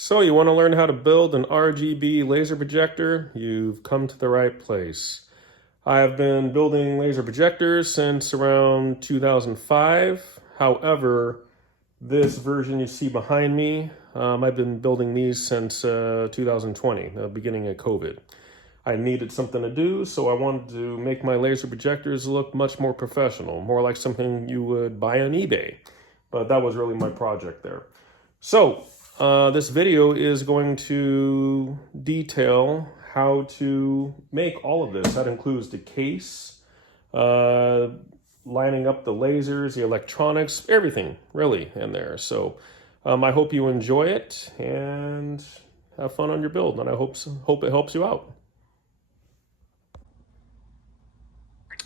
So you want to learn how to build an RGB laser projector? You've come to the right place. I have been building laser projectors since around 2005. However, this version you see behind me, I've been building these since 2020, the beginning of COVID. I needed something to do, so I wanted to make my laser projectors look much more professional, more like something you would buy on eBay. But that was really my project there. So, this video is going to detail how to make all of this. That includes the case, lining up the lasers, the electronics, everything really in there. So I hope you enjoy it and have fun on your build, and I hope it helps you out.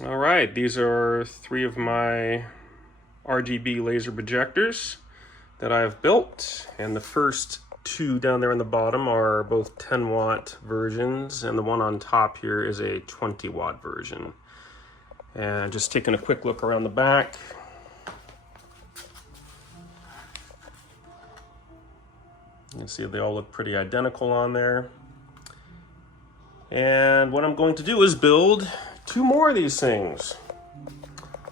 All right, these are 3 of my RGB laser projectors that I've built, and the first 2 down there on the bottom are both 10-watt versions, and the one on top here is a 20-watt version. And just taking a quick look around the back. You can see they all look pretty identical on there. And what I'm going to do is build 2 more of these things.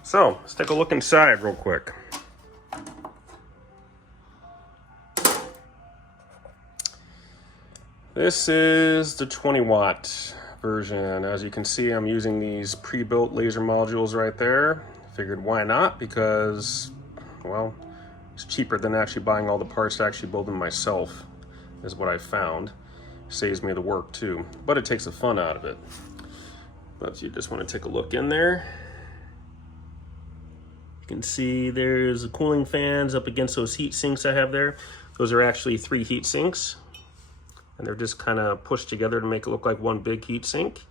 So let's take a look inside real quick. This is the 20-watt version. As you can see, I'm using these pre-built laser modules right there. Figured why not, because, well, it's cheaper than actually buying all the parts to actually build them myself, is what I found. Saves me the work too, but it takes the fun out of it. But you just want to take a look in there. You can see there's the cooling fans up against those heat sinks I have there. Those are actually 3 heat sinks. And they're just kind of pushed together to make it look like one big heat sink.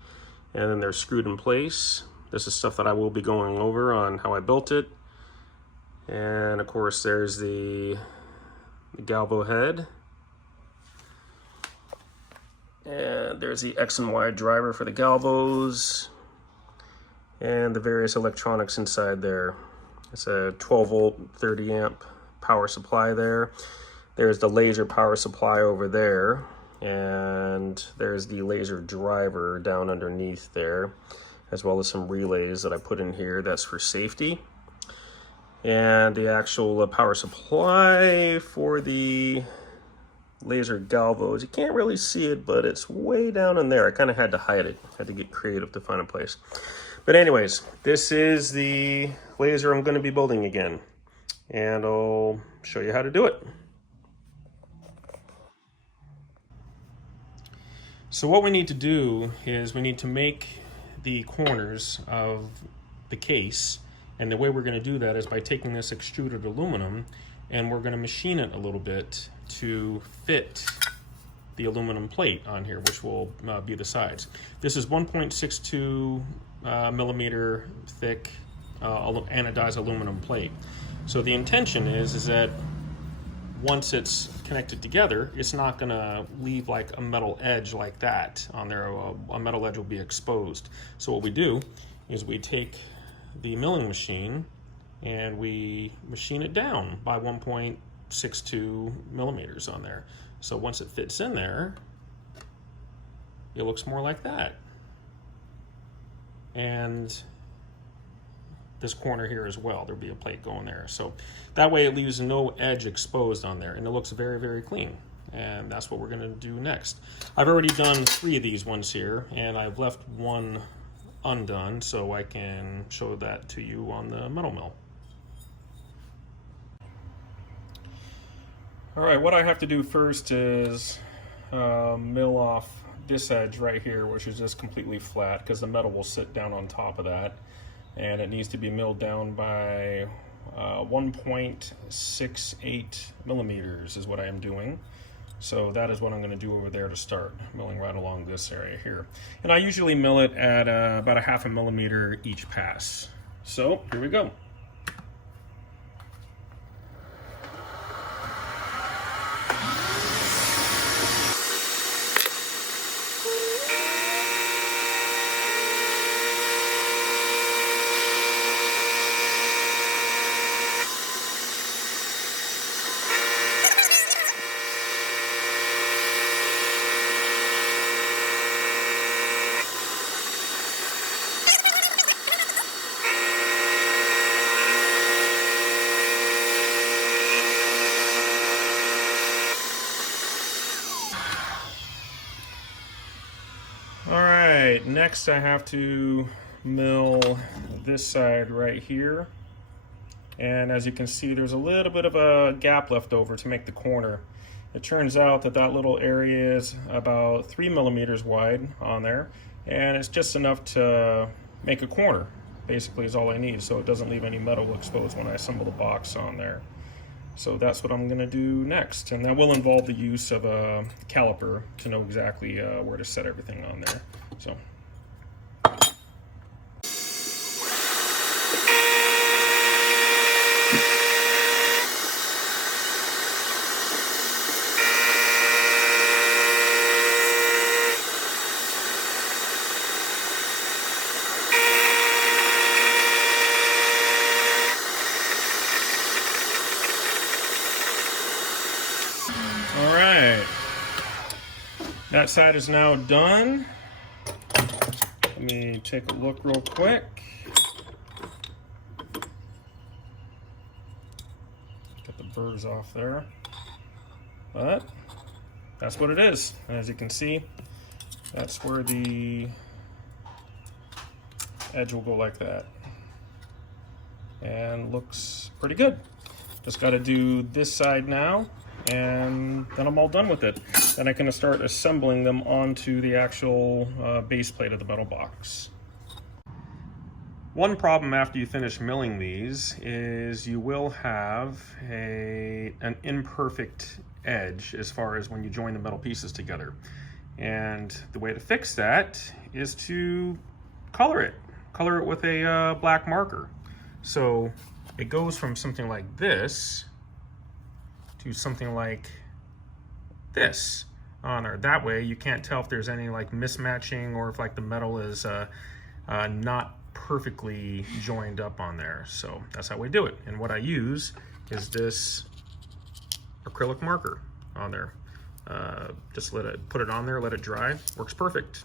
And then they're screwed in place. This is stuff that I will be going over on how I built it. And of course there's the galvo head. And there's the X and Y driver for the galvos. And the various electronics inside there. It's a 12 volt, 30 amp power supply there. There's the laser power supply over there. And there's the laser driver down underneath there, as well as some relays that I put in here. That's for safety. And the actual power supply for the laser galvos, you can't really see it, but it's way down in there. I kind of had to hide it. Had to get creative to find a place. But anyways, this is the laser I'm going to be building again, and I'll show you how to do it. So what we need to do is we need to make the corners of the case, and the way we're going to do that is by taking this extruded aluminum and we're going to machine it a little bit to fit the aluminum plate on here, which will be the sides. This is 1.62 millimeter thick anodized aluminum plate. So the intention is that once it's connected together, it's not going to leave like a metal edge like that on there. A metal edge will be exposed. So what we do is we take the milling machine and we machine it down by 1.62 millimeters on there. So once it fits in there, it looks more like that. And this corner here as well, there'll be a plate going there. So that way it leaves no edge exposed on there, and it looks very, very clean. And that's what we're gonna do next. I've already done 3 of these ones here, and I've left one undone, so I can show that to you on the metal mill. All right, what I have to do first is mill off this edge right here, which is just completely flat, because the metal will sit down on top of that. And it needs to be milled down by 1.68 millimeters is what I am doing. So that is what I'm going to do over there to start, milling right along this area here. And I usually mill it at about a 0.5 millimeter each pass. So here we go. next I have to mill this side right here. And as you can see, there's a little bit of a gap left over to make the corner. It turns out that that little area is about 3 millimeters wide on there, and it's just enough to make a corner, basically is all I need, so it doesn't leave any metal exposed when I assemble the box on there. So that's what I'm gonna do next, and that will involve the use of a caliper to know exactly where to set everything on there. So. All right, that side is now done. Let me take a look real quick. Get the burrs off there. But that's what it is. And as you can see, that's where the edge will go like that. And looks pretty good. Just got to do this side now, and then I'm all done with it. Then I can start assembling them onto the actual base plate of the metal box. One problem after you finish milling these is you will have an imperfect edge as far as when you join the metal pieces together. And the way to fix that is to color it. Color it with a black marker. So it goes from something like this to something like this on there. That way you can't tell if there's any like mismatching or if like the metal is not perfectly joined up on there. So that's how we do it. And what I use is this acrylic marker on there. Just put it on there, let it dry. Works perfect.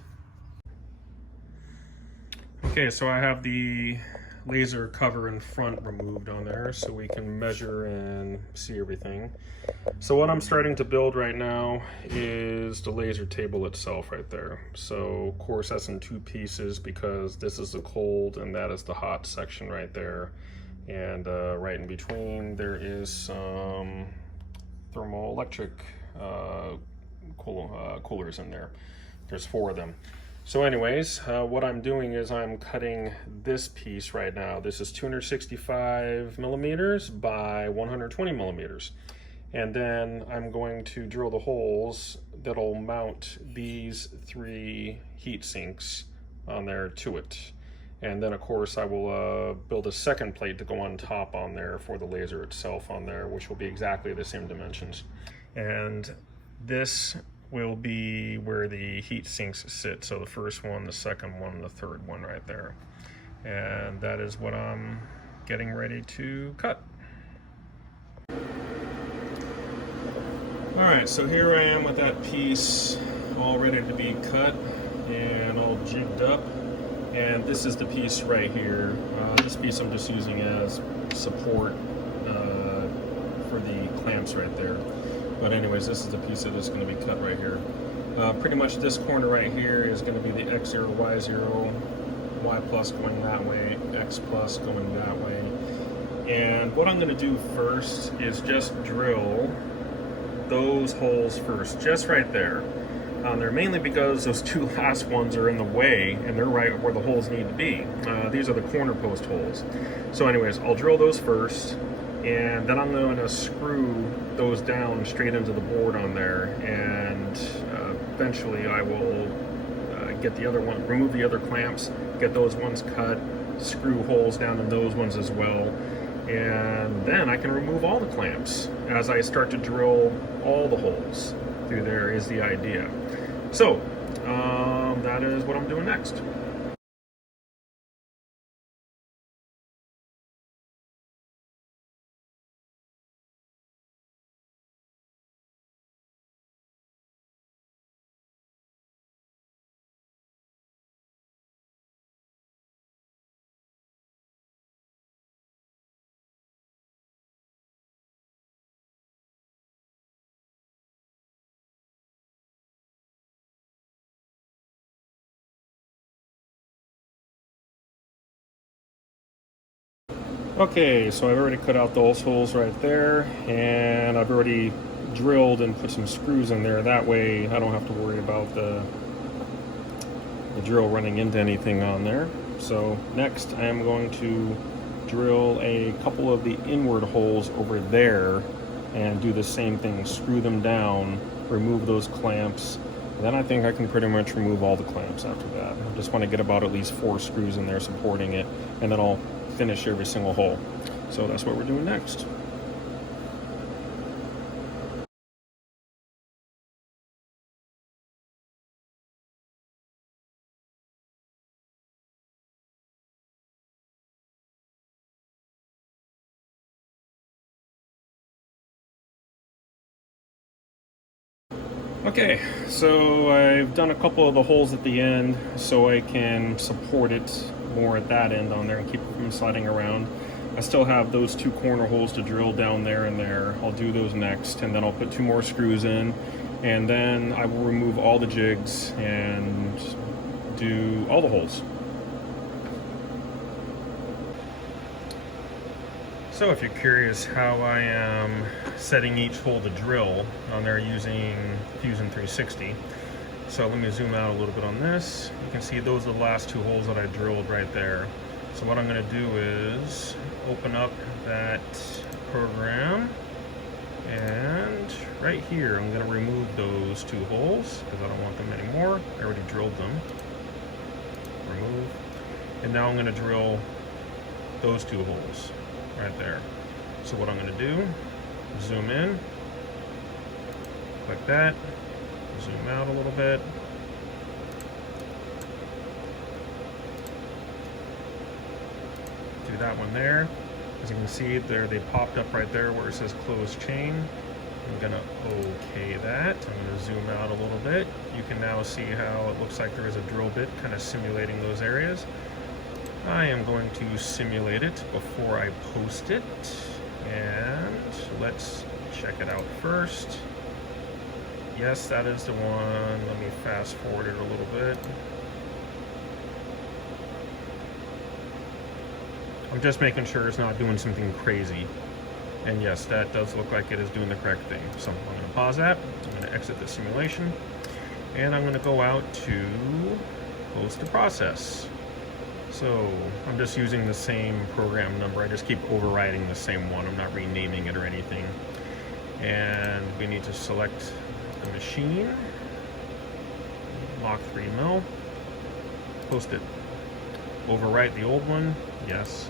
Okay, so I have the laser cover in front removed on there so we can measure and see everything. So what I'm starting to build right now is the laser table itself right there. So of course that's in two pieces because this is the cold and that is the hot section right there. And right in between there is some thermoelectric coolers in there. There's 4 of them. So anyways, what I'm doing is I'm cutting this piece right now. This is 265 millimeters by 120 millimeters. And then I'm going to drill the holes that'll mount these 3 heat sinks on there to it. And then of course I will build a second plate to go on top on there for the laser itself on there, which will be exactly the same dimensions. And this will be where the heat sinks sit. So the first one, the second one, the third one right there. And that is what I'm getting ready to cut. All right, so here I am with that piece all ready to be cut and all jigged up. And this is the piece right here. This piece I'm just using as support for the clamps right there. But anyways, this is the piece that is going to be cut right here. Pretty much this corner right here is going to be the X0, Y0, Y plus going that way, X plus going that way. And what I'm going to do first is just drill those holes first, just right there. They're mainly because those 2 last ones are in the way and they're right where the holes need to be. These are the corner post holes. So anyways, I'll drill those first. And then I'm going to screw those down straight into the board on there, and eventually I will get the other one, remove the other clamps, get those ones cut, screw holes down in those ones as well, and then I can remove all the clamps as I start to drill all the holes through there is the idea. So that is what I'm doing next. Okay, so I've already cut out those holes right there, and I've already drilled and put some screws in there. That way I don't have to worry about the drill running into anything on there. So next I am going to drill a couple of the inward holes over there and do the same thing, screw them down, remove those clamps. Then I think I can pretty much remove all the clamps after that. I just want to get about at least 4 screws in there supporting it, and then I'll finish every single hole. So that's what we're doing next. Okay, so I've done a couple of the holes at the end so I can support it more at that end on there and keep it from sliding around. I still have those 2 corner holes to drill down there and there. I'll do those next, and then I'll put 2 more screws in, and then I will remove all the jigs and do all the holes. So if you're curious how I am setting each hole to drill on there using Fusion 360, so let me zoom out a little bit on this. You can see those are the last 2 holes that I drilled right there. So what I'm going to do is open up that program, and right here I'm going to remove those 2 holes because I don't want them anymore. I already drilled them. Remove. And now I'm going to drill those 2 holes right there. So what I'm going to do, zoom in, like that, zoom out a little bit, do that one there. As you can see there, they popped up right there where it says closed chain. I'm going to okay that. I'm going to zoom out a little bit. You can now see how it looks like there is a drill bit kind of simulating those areas. I am going to simulate it before I post it, and let's check it out first. Yes, that is the one. Let me fast forward it a little bit. I'm just making sure it's not doing something crazy. And yes, that does look like it is doing the correct thing. So I'm going to pause that. I'm going to exit the simulation, and I'm going to go out to post the process. So I'm just using the same program number. I just keep overriding the same one. I'm not renaming it or anything. And we need to select the machine, Mach 3 mil, post it. Overwrite the old one, yes.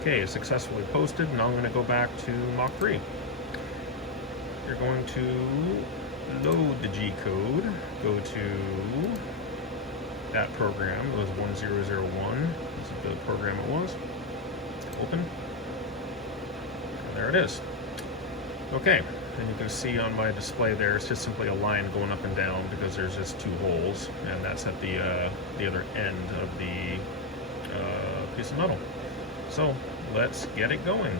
Okay, successfully posted. Now I'm going to go back to Mach 3. You're going to load the G code, go to that program. It was 1001. This is the program it was. Open. And there it is. Okay, and you can see on my display there, it's just simply a line going up and down because there's just 2 holes, and that's at the other end of the piece of metal. So let's get it going.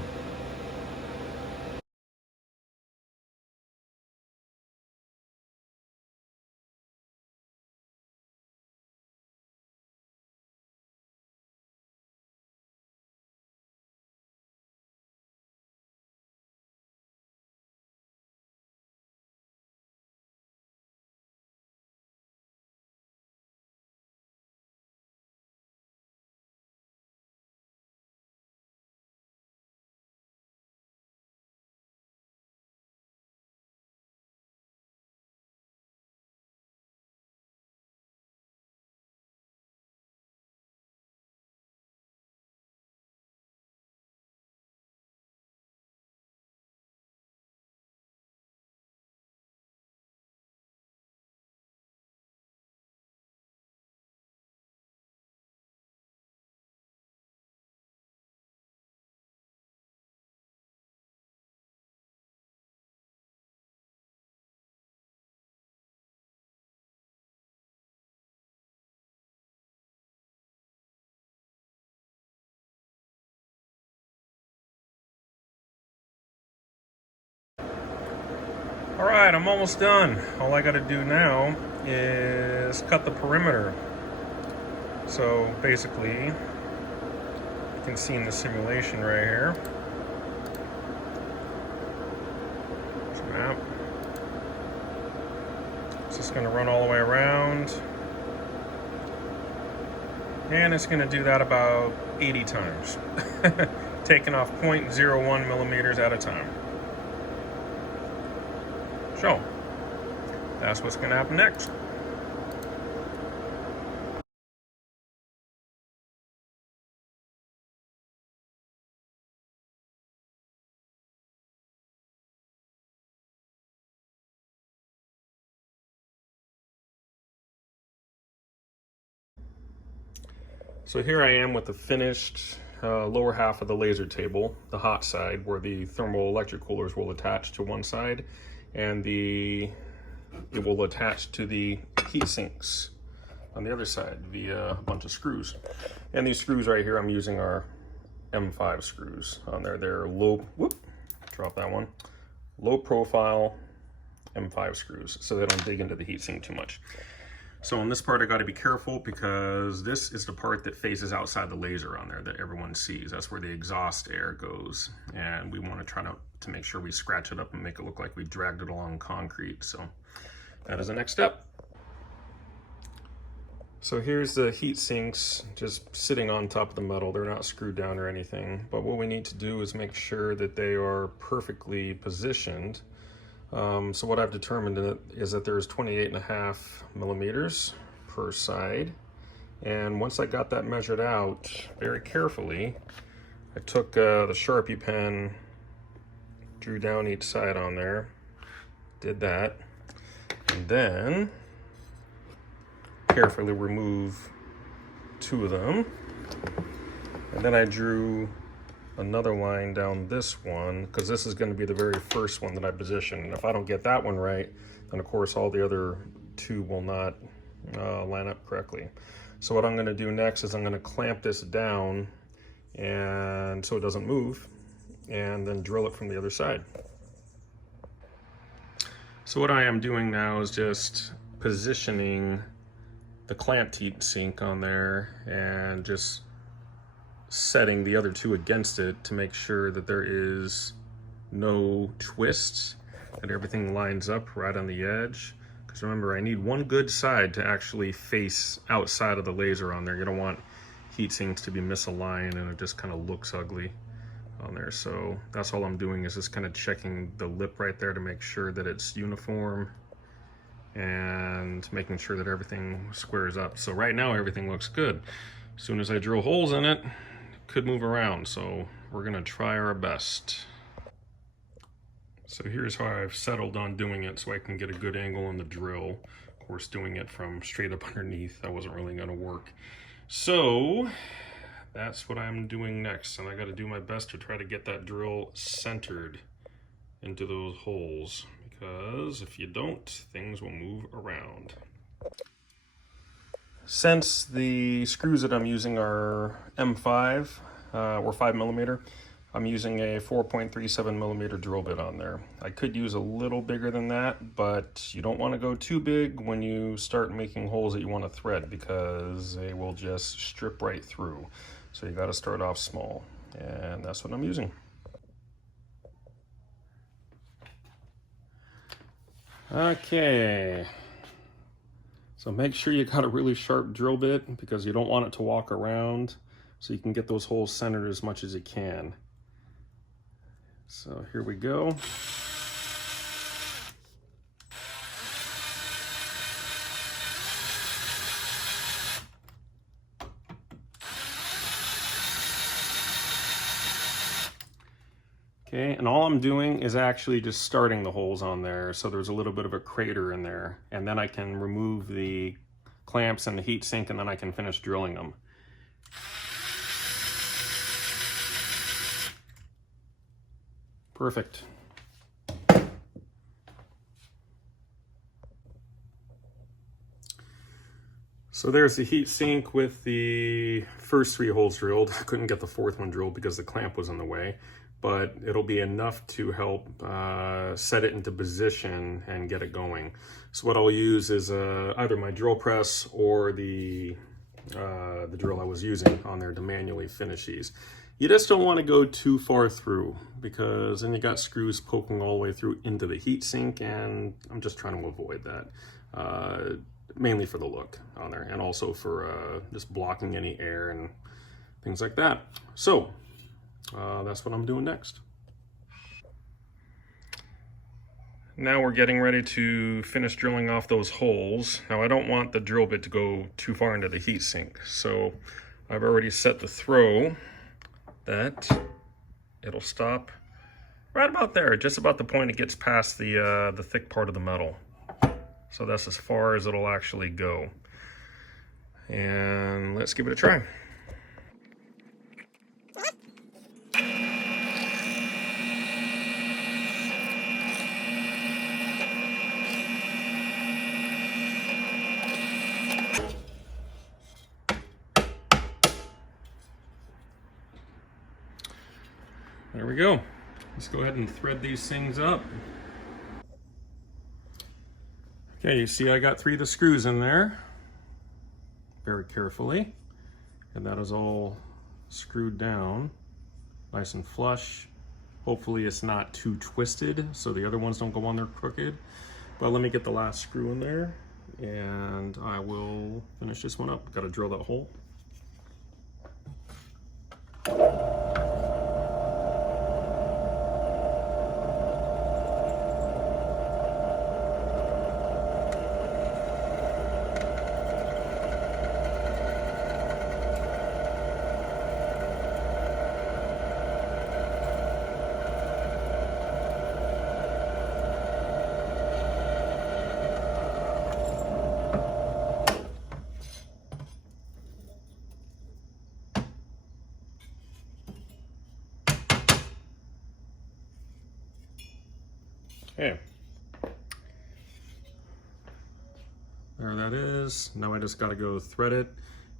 Alright, I'm almost done. All I got to do now is cut the perimeter. So basically, You can see in the simulation right here. Map. It's just going to run all the way around, and it's going to do that about 80 times, taking off 0.01 millimeters at a time. So that's what's going to happen next. So here I am with the finished lower half of the laser table, the hot side where the thermoelectric coolers will attach to one side, and it will attach to the heat sinks on the other side via a bunch of screws. And these screws right here I'm using are M5 screws on there. They're low profile M5 screws, so they don't dig into the heatsink too much. So on this part, I got to be careful because this is the part that faces outside the laser on there that everyone sees. That's where the exhaust air goes. And we want to try to make sure we scratch it up and make it look like we dragged it along concrete. So that is the next step. So here's the heat sinks just sitting on top of the metal. They're not screwed down or anything. But what we need to do is make sure that they are perfectly positioned. So what I've determined is that there's 28.5 millimeters per side. And once I got that measured out very carefully, I took the Sharpie pen, drew down each side on there, did that, and then carefully remove 2 of them. And then I drew another line down this one, because this is going to be the very first one that I position. And if I don't get that one right, then of course all the other 2 will not line up correctly. So what I'm going to do next is I'm going to clamp this down and so it doesn't move, and then drill it from the other side. So what I am doing now is just positioning the clamped heat sink on there and just setting the other 2 against it to make sure that there is no twists, that everything lines up right on the edge. Because remember, I need one good side to actually face outside of the laser on there. You don't want heat sinks to be misaligned and it just kind of looks ugly on there. So that's all I'm doing, is just kind of checking the lip right there to make sure that it's uniform and making sure that everything squares up. So right now everything looks good. As soon as I drill holes in it, could move around, so we're gonna try our best. So here's how I've settled on doing it so I can get a good angle on the drill. Of course, doing it from straight up underneath, that wasn't really gonna work. So that's what I'm doing next, and I gotta do my best to try to get that drill centered into those holes, because if you don't, things will move around. Since the screws that I'm using are M5 or 5 millimeter, I'm using a 4.37 millimeter drill bit on there. I could use a little bigger than that, but you don't want to go too big when you start making holes that you want to thread, because they will just strip right through. So you got to start off small, and that's what I'm using. Okay. So make sure you got a really sharp drill bit, because you don't want it to walk around, so you can get those holes centered as much as you can. So here we go. Okay, and all I'm doing is actually just starting the holes on there, so there's a little bit of a crater in there, and then I can remove the clamps and the heat sink, and then I can finish drilling them. Perfect. So there's the heat sink with the first 3 holes drilled. I couldn't get the 4th one drilled because the clamp was in the way, but it'll be enough to help set it into position and get it going. So what I'll use is either my drill press or the the drill I was using on there to manually finish these. You just don't want to go too far through, because then you got screws poking all the way through into the heatsink, and I'm just trying to avoid that. Mainly for the look on there, and also for just blocking any air and things like that. So that's what I'm doing next. Now we're getting ready to finish drilling off those holes. Now I don't want the drill bit to go too far into the heatsink, so I've already set the throw that it'll stop right about there, just about the point it gets past the thick part of the metal. So that's as far as it'll actually go. And let's give it a try. There we go. Let's go ahead and thread these things up. Okay, you see I got 3 of the screws in there very carefully, and that is all screwed down nice and flush. Hopefully it's not too twisted so the other ones don't go on there crooked. But let me get the last screw in there and I will finish this one up. Got to drill that hole. Okay, there that is. Now I just got to go thread it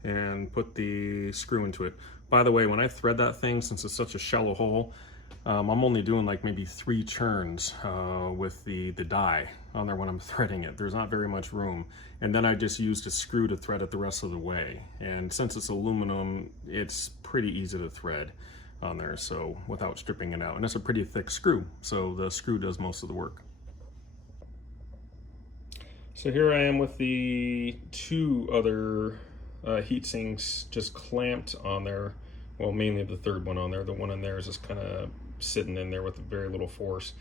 and put the screw into it. By the way, when I thread that thing, since it's such a shallow hole, I'm only doing like maybe 3 turns with the die on there when I'm threading it. There's not very much room. And then I just used a screw to thread it the rest of the way. And since it's aluminum, it's pretty easy to thread on there, so without stripping it out. And it's a pretty thick screw, so the screw does most of the work. So here I am with the 2 other heat sinks just clamped on there. Well, mainly the 3rd one on there. The one in there is just kind of sitting in there with very little force.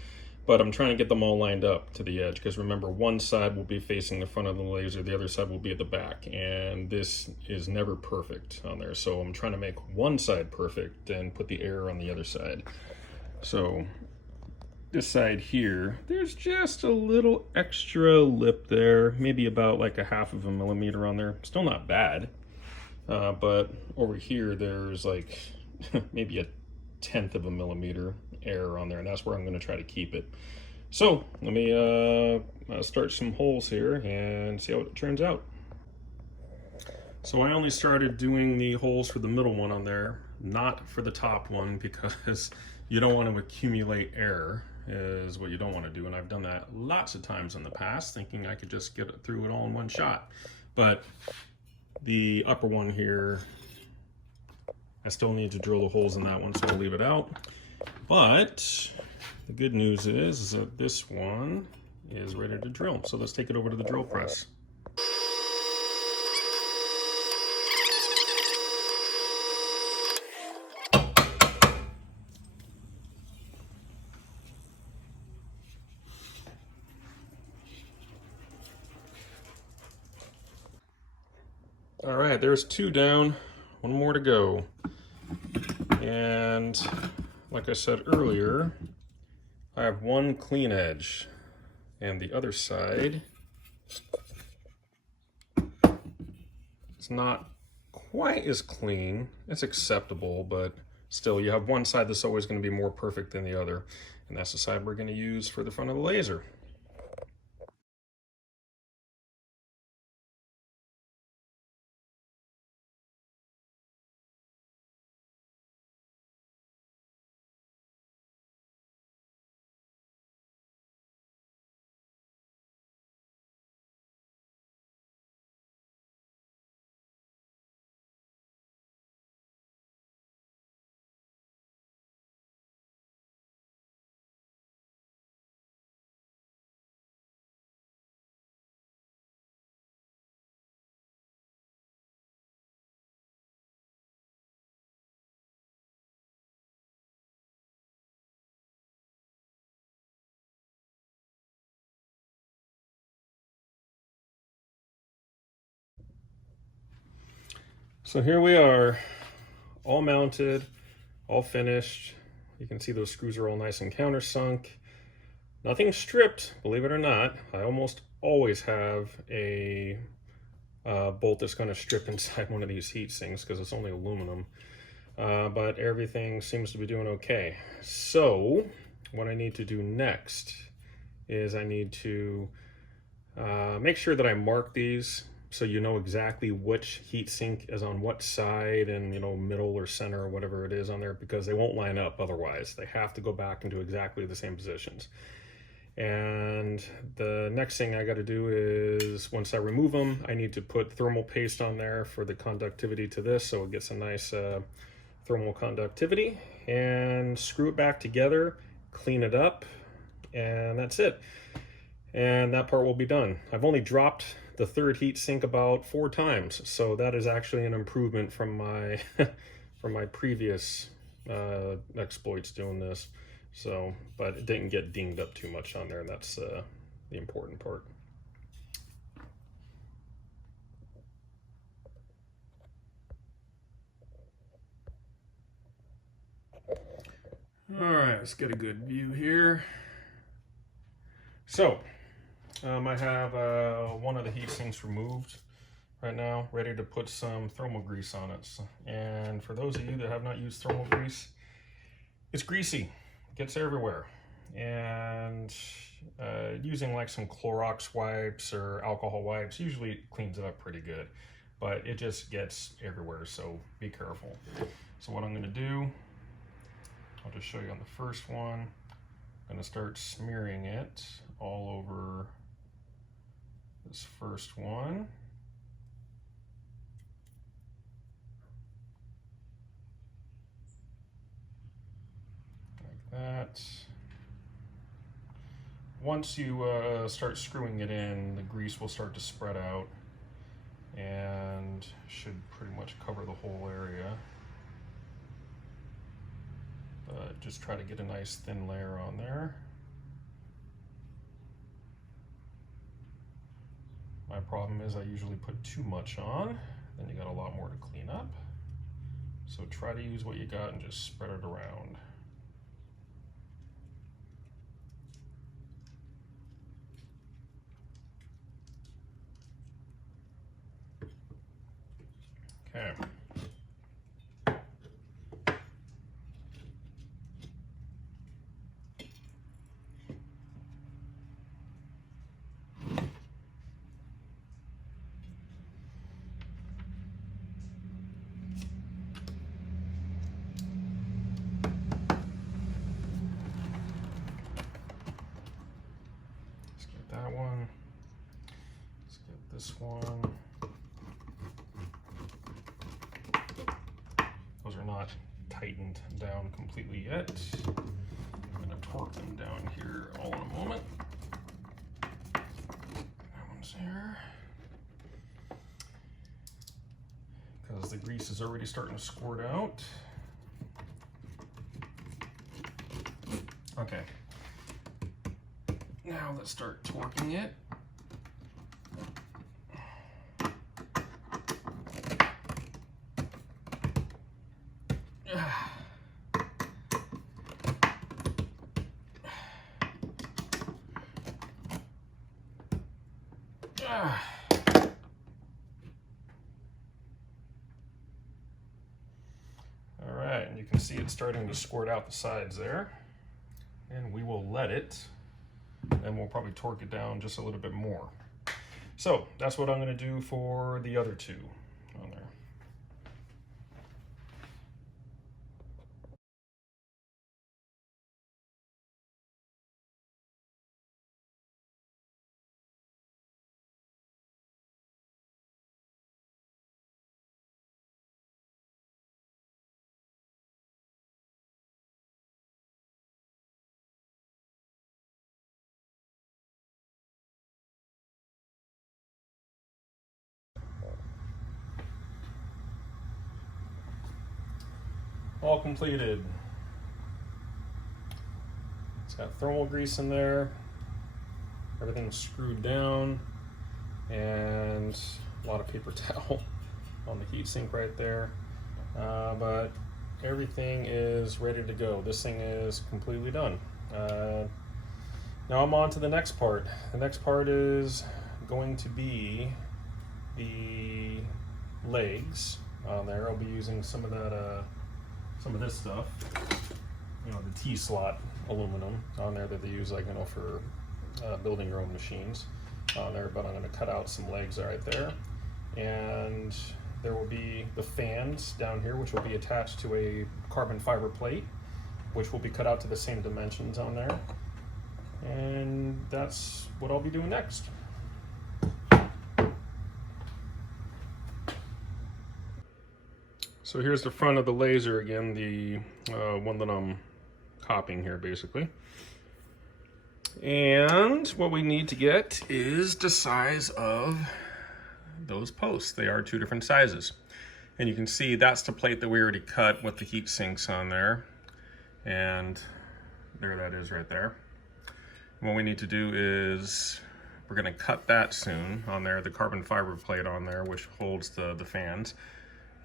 But I'm trying to get them all lined up to the edge, because remember, one side will be facing the front of the laser, the other side will be at the back, and this is never perfect on there. So I'm trying to make one side perfect and put the air on the other side. So this side here, there's just a little extra lip there, maybe about like a 1/2 millimeter on there. Still not bad, but over here there's like maybe a 1/10 millimeter air on there, and that's where I'm going to try to keep it. So let me start some holes here and see how it turns out. So I only started doing the holes for the middle one on there, not for the top one, because you don't want to accumulate air is what you don't want to do. And I've done that lots of times in the past, thinking I could just get it through it all in one shot. But the upper one here, I still need to drill the holes in that one, so I'll leave it out. But the good news is that this one is ready to drill. So let's take it over to the drill press. All right, there's 2 down, 1 more to go. And like I said earlier, I have 1 clean edge, and the other side, it's not quite as clean. It's acceptable, but still, you have one side that's always going to be more perfect than the other, and that's the side we're going to use for the front of the laser. So here we are, all mounted, all finished. You can see those screws are all nice and countersunk. Nothing stripped, believe it or not. I almost always have a bolt that's going to strip inside one of these heat sinks because it's only aluminum. But everything seems to be doing okay. So what I need to do next is I need to make sure that I mark these so you know exactly which heat sink is on what side, and middle or center or whatever it is on there, because they won't line up otherwise. They have to go back into exactly the same positions. And the next thing I got to do is, once I remove them, I need to put thermal paste on there for the conductivity to this, so it gets a nice thermal conductivity, and screw it back together, clean it up, and that's it. And that part will be done. I've only dropped the third heat sink about 4 times, so that is actually an improvement from my from my previous exploits doing this. So, but it didn't get dinged up too much on there, and that's the important part. All right, let's get a good view here. So, I have one of the heat sinks removed right now, ready to put some thermal grease on it. And for those of you that have not used thermal grease, it's greasy, it gets everywhere. And using like some Clorox wipes or alcohol wipes usually cleans it up pretty good, but it just gets everywhere, so be careful. So what I'm going to do, I'll just show you on the first one. I'm going to start smearing it all over this first one. Like that. Once you start screwing it in, the grease will start to spread out and should pretty much cover the whole area. But just try to get a nice thin layer on there. My problem is I usually put too much on, then you got a lot more to clean up. So try to use what you got and just spread it around. Okay. That one. Let's get this one. Those are not tightened down completely yet. I'm going to torque them down here all in a moment. That one's here. Because the grease is already starting to squirt out. Okay. Now let's start torquing it. All right, and you can see it's starting to squirt out the sides there. And we will let it, and we'll probably torque it down just a little bit more. So that's what I'm going to do for the other two on there. All completed. It's got thermal grease in there. Everything's screwed down, and a lot of paper towel on the heatsink right there. But everything is ready to go. This thing is completely done. Now I'm on to the next part. The next part is going to be the legs on there. I'll be using some of that, some of this stuff, you know, the T-slot aluminum on there that they use, like, you know, for building your own machines on there. But I'm going to cut out some legs right there, and there will be the fans down here, which will be attached to a carbon fiber plate, which will be cut out to the same dimensions on there. And that's what I'll be doing next. So here's the front of the laser again, the one that I'm copying here basically. And what we need to get is the size of those posts. They are two different sizes. And you can see that's the plate that we already cut with the heat sinks on there. And there that is right there. And what we need to do is we're going to cut that soon on there, the carbon fiber plate on there, which holds the fans.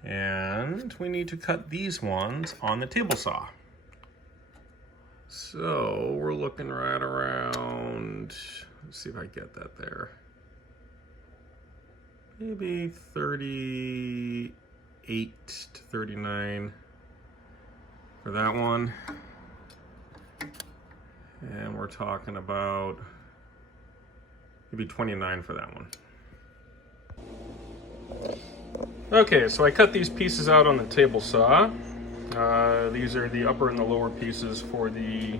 And we need to cut these ones on the table saw. So we're looking right around, let's see if I get that there, maybe 38 to 39 for that one. And we're talking about maybe 29 for that one. Okay, so I cut these pieces out on the table saw. These are the upper and the lower pieces for the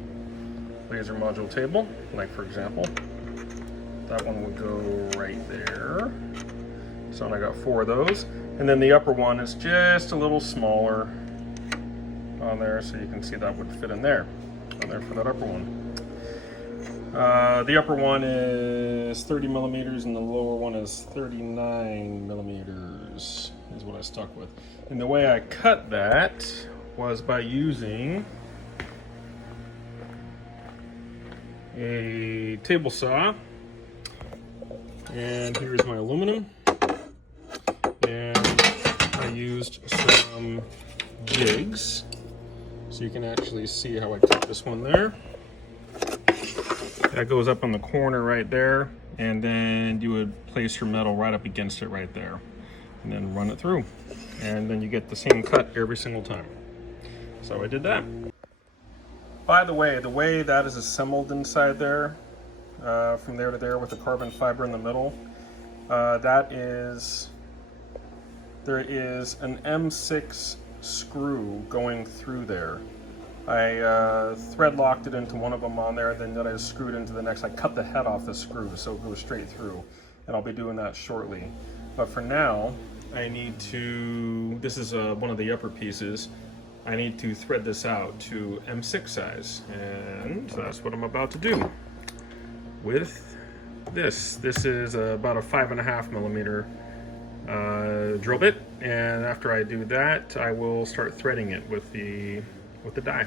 laser module table. Like, for example, that one would go right there. So I got 4 of those. And then the upper one is just a little smaller on there, so you can see that would fit in there, on there for that upper one. The upper one is 30 millimeters and the lower one is 39 millimeters is what I stuck with. And the way I cut that was by using a table saw. And here's my aluminum. And I used some jigs, so you can actually see how I cut this one there. That goes up on the corner right there, and then you would place your metal right up against it right there, and then run it through. And then you get the same cut every single time. So I did that. By the way that is assembled inside there, from there to there with the carbon fiber in the middle, there is an M6 screw going through there. I thread locked it into one of them on there, then I screwed into the next. I cut the head off the screw so it goes straight through, and I'll be doing that shortly. But for now, I need to, this is one of the upper pieces, I need to thread this out to M6 size, and that's what I'm about to do with this. This is about a 5.5 millimeter drill bit, and after I do that, I will start threading it with the die.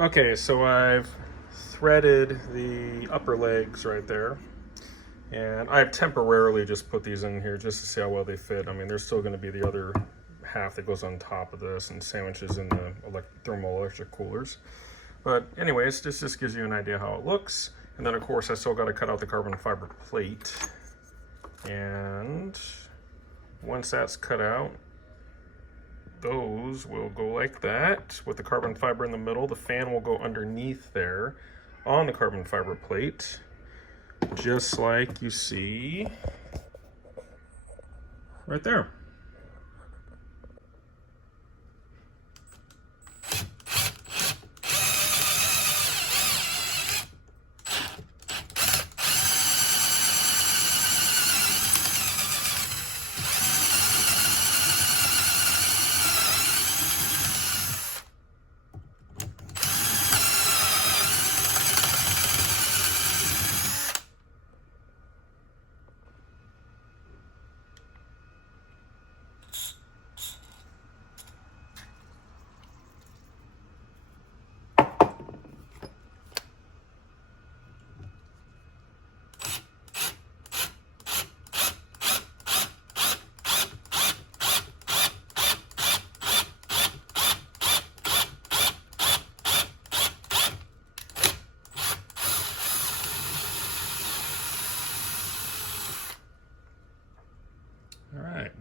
Okay, so I've threaded the upper legs right there, and I've temporarily just put these in here just to see how well they fit. I mean, there's still going to be the other half that goes on top of this and sandwiches in the thermoelectric coolers. But anyways, this just gives you an idea how it looks. And then of course I still got to cut out the carbon fiber plate. And once that's cut out, those will go like that with the carbon fiber in the middle. The fan will go underneath there on the carbon fiber plate, just like you see right there.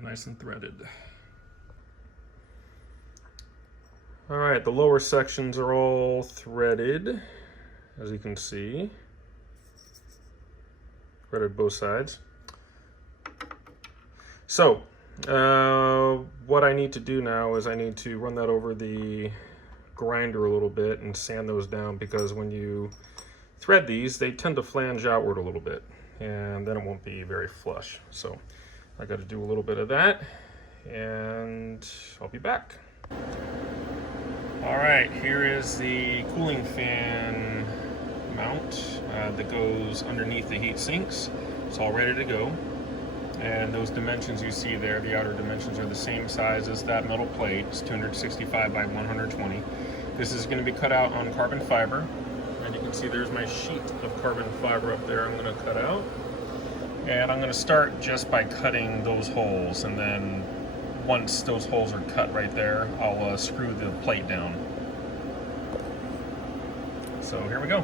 nice and threaded. All right, the lower sections are all threaded, as you can see. Threaded both sides. So, what I need to do now is I need to run that over the grinder a little bit and sand those down, because when you thread these, they tend to flange outward a little bit, and then it won't be very flush. So I got to do a little bit of that, and I'll be back. All right, here is the cooling fan mount that goes underneath the heat sinks. It's all ready to go. And those dimensions you see there, the outer dimensions, are the same size as that metal plate. It's 265 by 120. This is going to be cut out on carbon fiber. And you can see there's my sheet of carbon fiber up there I'm going to cut out. And I'm going to start just by cutting those holes, and then once those holes are cut right there, I'll screw the plate down. So here we go.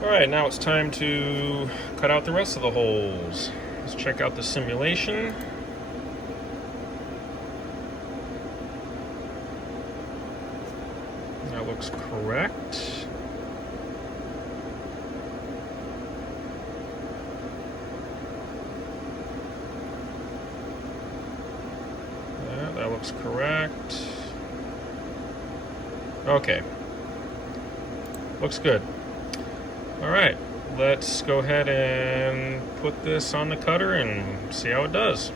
All right, now it's time to cut out the rest of the holes. Let's check out the simulation. That looks correct. That looks correct. Okay. Looks good. All right, let's go ahead and put this on the cutter and see how it does.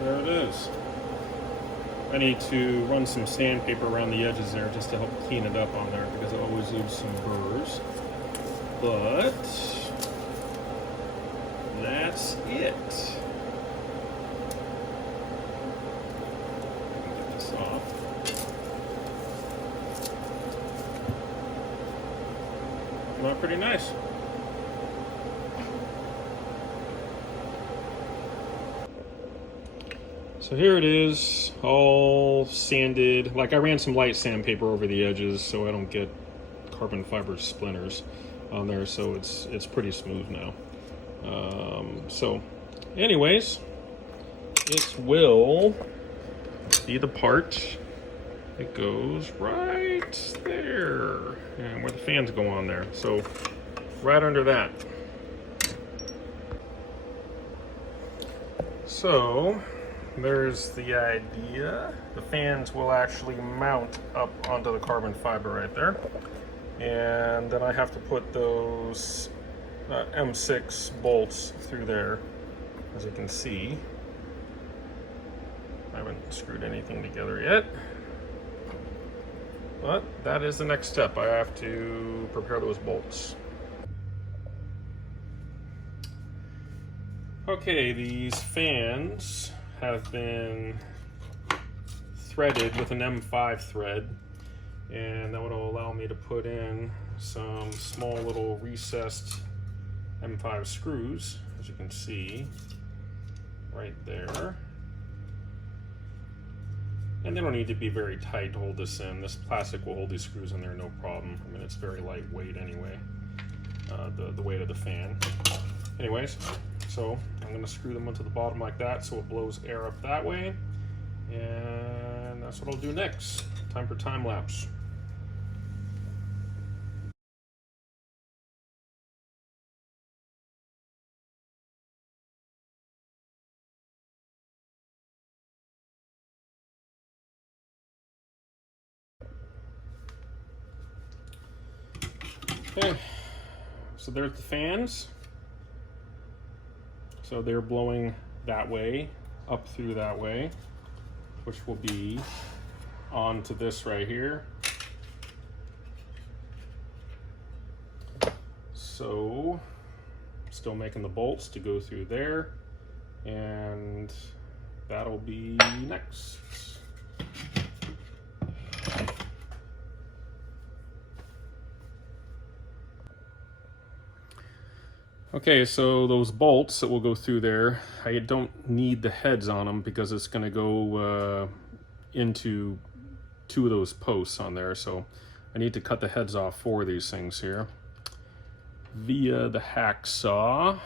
There it is. I need to run some sandpaper around the edges there just to help clean it up on there, because it always leaves some burrs. But that's it. Get this off. Came out pretty nice. So here it is, all sanded. Like, I ran some light sandpaper over the edges so I don't get carbon fiber splinters on there, so it's pretty smooth now. So anyways, this will be the part that goes right there, and where the fans go on there. So right under that. So there's the idea. The fans will actually mount up onto the carbon fiber right there. And then I have to put those M6 bolts through there, as you can see. I haven't screwed anything together yet. But that is the next step. I have to prepare those bolts. Okay, these fans have been threaded with an M5 thread, and that would allow me to put in some small little recessed M5 screws, as you can see, right there. And they don't need to be very tight to hold this in. This plastic will hold these screws in there no problem. I mean, it's very lightweight anyway, the weight of the fan. Anyways, so I'm gonna screw them onto the bottom like that so it blows air up that way. And that's what I'll do next. Time for time lapse. Okay, so there's the fans. So they're blowing that way, up through that way, which will be onto this right here. So, still making the bolts to go through there, and that'll be next. Okay, so those bolts that will go through there, I don't need the heads on them because it's going to go into 2 of those posts on there. So I need to cut the heads off 4 of these things here via the hacksaw.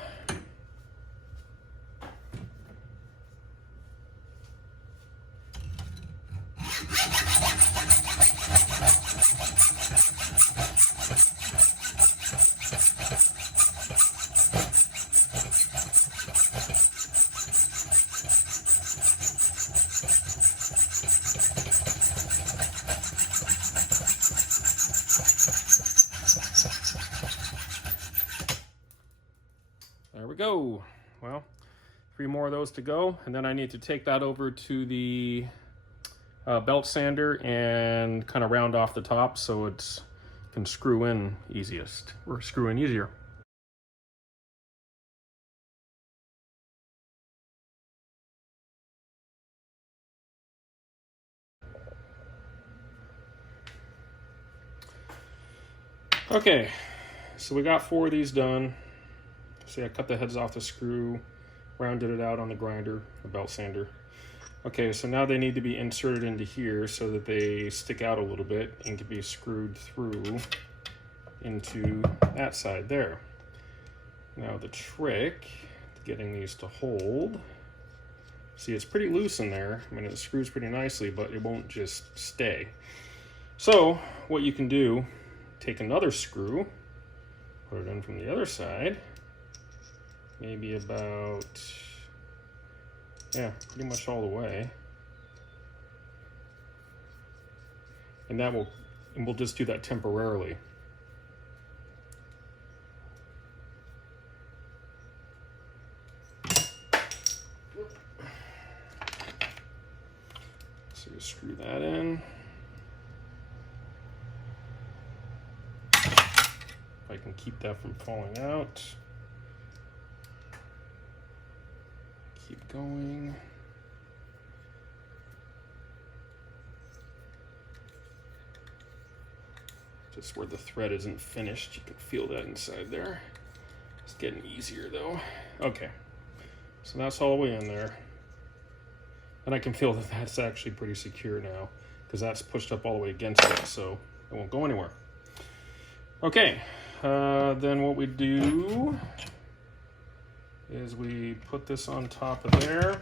There we go. Well, 3 more of those to go, and then I need to take that over to the belt sander and kind of round off the top so it can screw in easiest, or screw in easier. Okay, so we got 4 of these done. See, I cut the heads off the screw, rounded it out on the grinder, the belt sander. Okay, so now they need to be inserted into here so that they stick out a little bit and can be screwed through into that side there. Now the trick to getting these to hold, see, it's pretty loose in there. I mean, it screws pretty nicely, but it won't just stay. So what you can do, take another screw, put it in from the other side, maybe about, yeah, pretty much all the way. And that will, and we'll just do that temporarily. So you screw that in. If I can keep that from falling out. Keep going. Just where the thread isn't finished, you can feel that inside there. It's getting easier though. Okay, so that's all the way in there. And I can feel that that's actually pretty secure now because that's pushed up all the way against it, so it won't go anywhere. Okay, then what we do is we put this on top of there,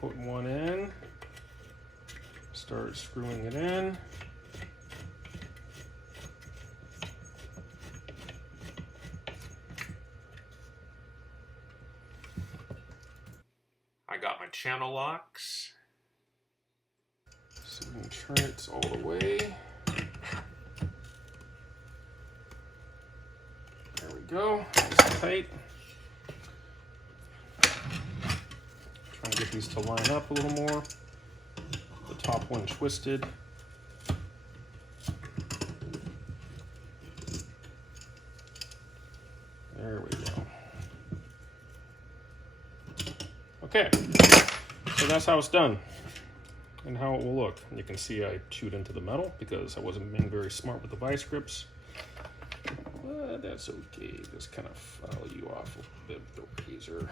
put one in, start screwing it in. I got my channel locks, so make sure it's all the way. Go, nice and tight. Trying to get these to line up a little more. The top one twisted. There we go. Okay, so that's how it's done and how it will look. And you can see I chewed into the metal because I wasn't being very smart with the vice grips. That's okay. Just kind of file you off a bit with the razor.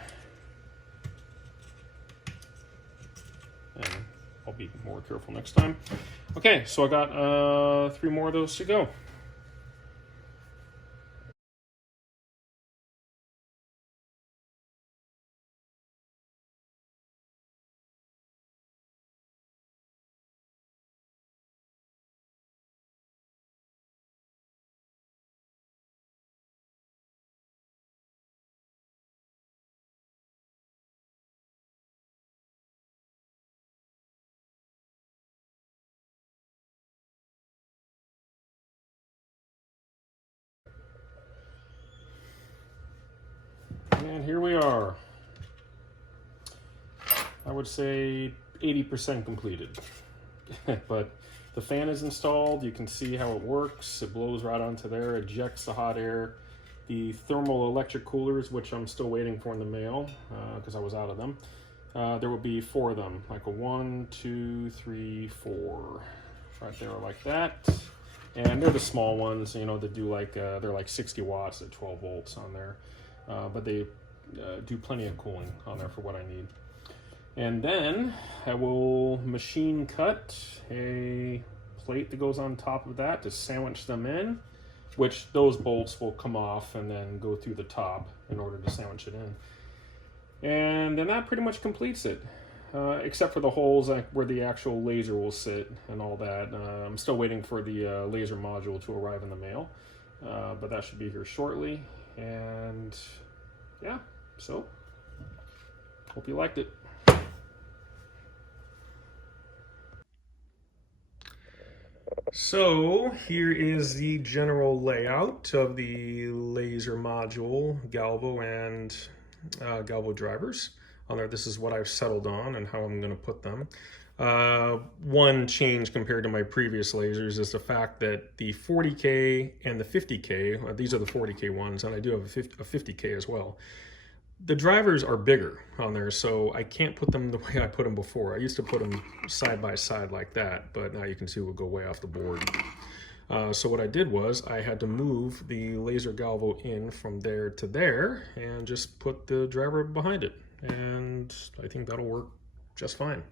And I'll be more careful next time. Okay, so I got 3 more of those to go. And here we are. I would say 80% completed. But the fan is installed. You can see how it works. It blows right onto there, ejects the hot air. The thermal electric coolers, which I'm still waiting for in the mail because I was out of them. There will be 4 of them, like a 1, 2, 3, 4, right there like that. And they're the small ones, you know, that do like, they're like 60 watts at 12 volts on there. But they do plenty of cooling on there for what I need. And then I will machine cut a plate that goes on top of that to sandwich them in, which those bolts will come off and then go through the top in order to sandwich it in. And then that pretty much completes it, except for the holes where the actual laser will sit and all that. I'm still waiting for the laser module to arrive in the mail, but that should be here shortly. And yeah, so hope you liked it. So here is the general layout of the laser module, Galvo, and Galvo drivers. On there, this is what I've settled on and how I'm going to put them. One change compared to my previous lasers is the fact that the 40K and the 50K, these are the 40K ones, and I do have a 50K as well. The drivers are bigger on there, so I can't put them the way I put them before. I used to put them side by side like that, but now you can see we'll go way off the board. So what I did was I had to move the laser Galvo in from there to there and just put the driver behind it. And I think that'll work just fine.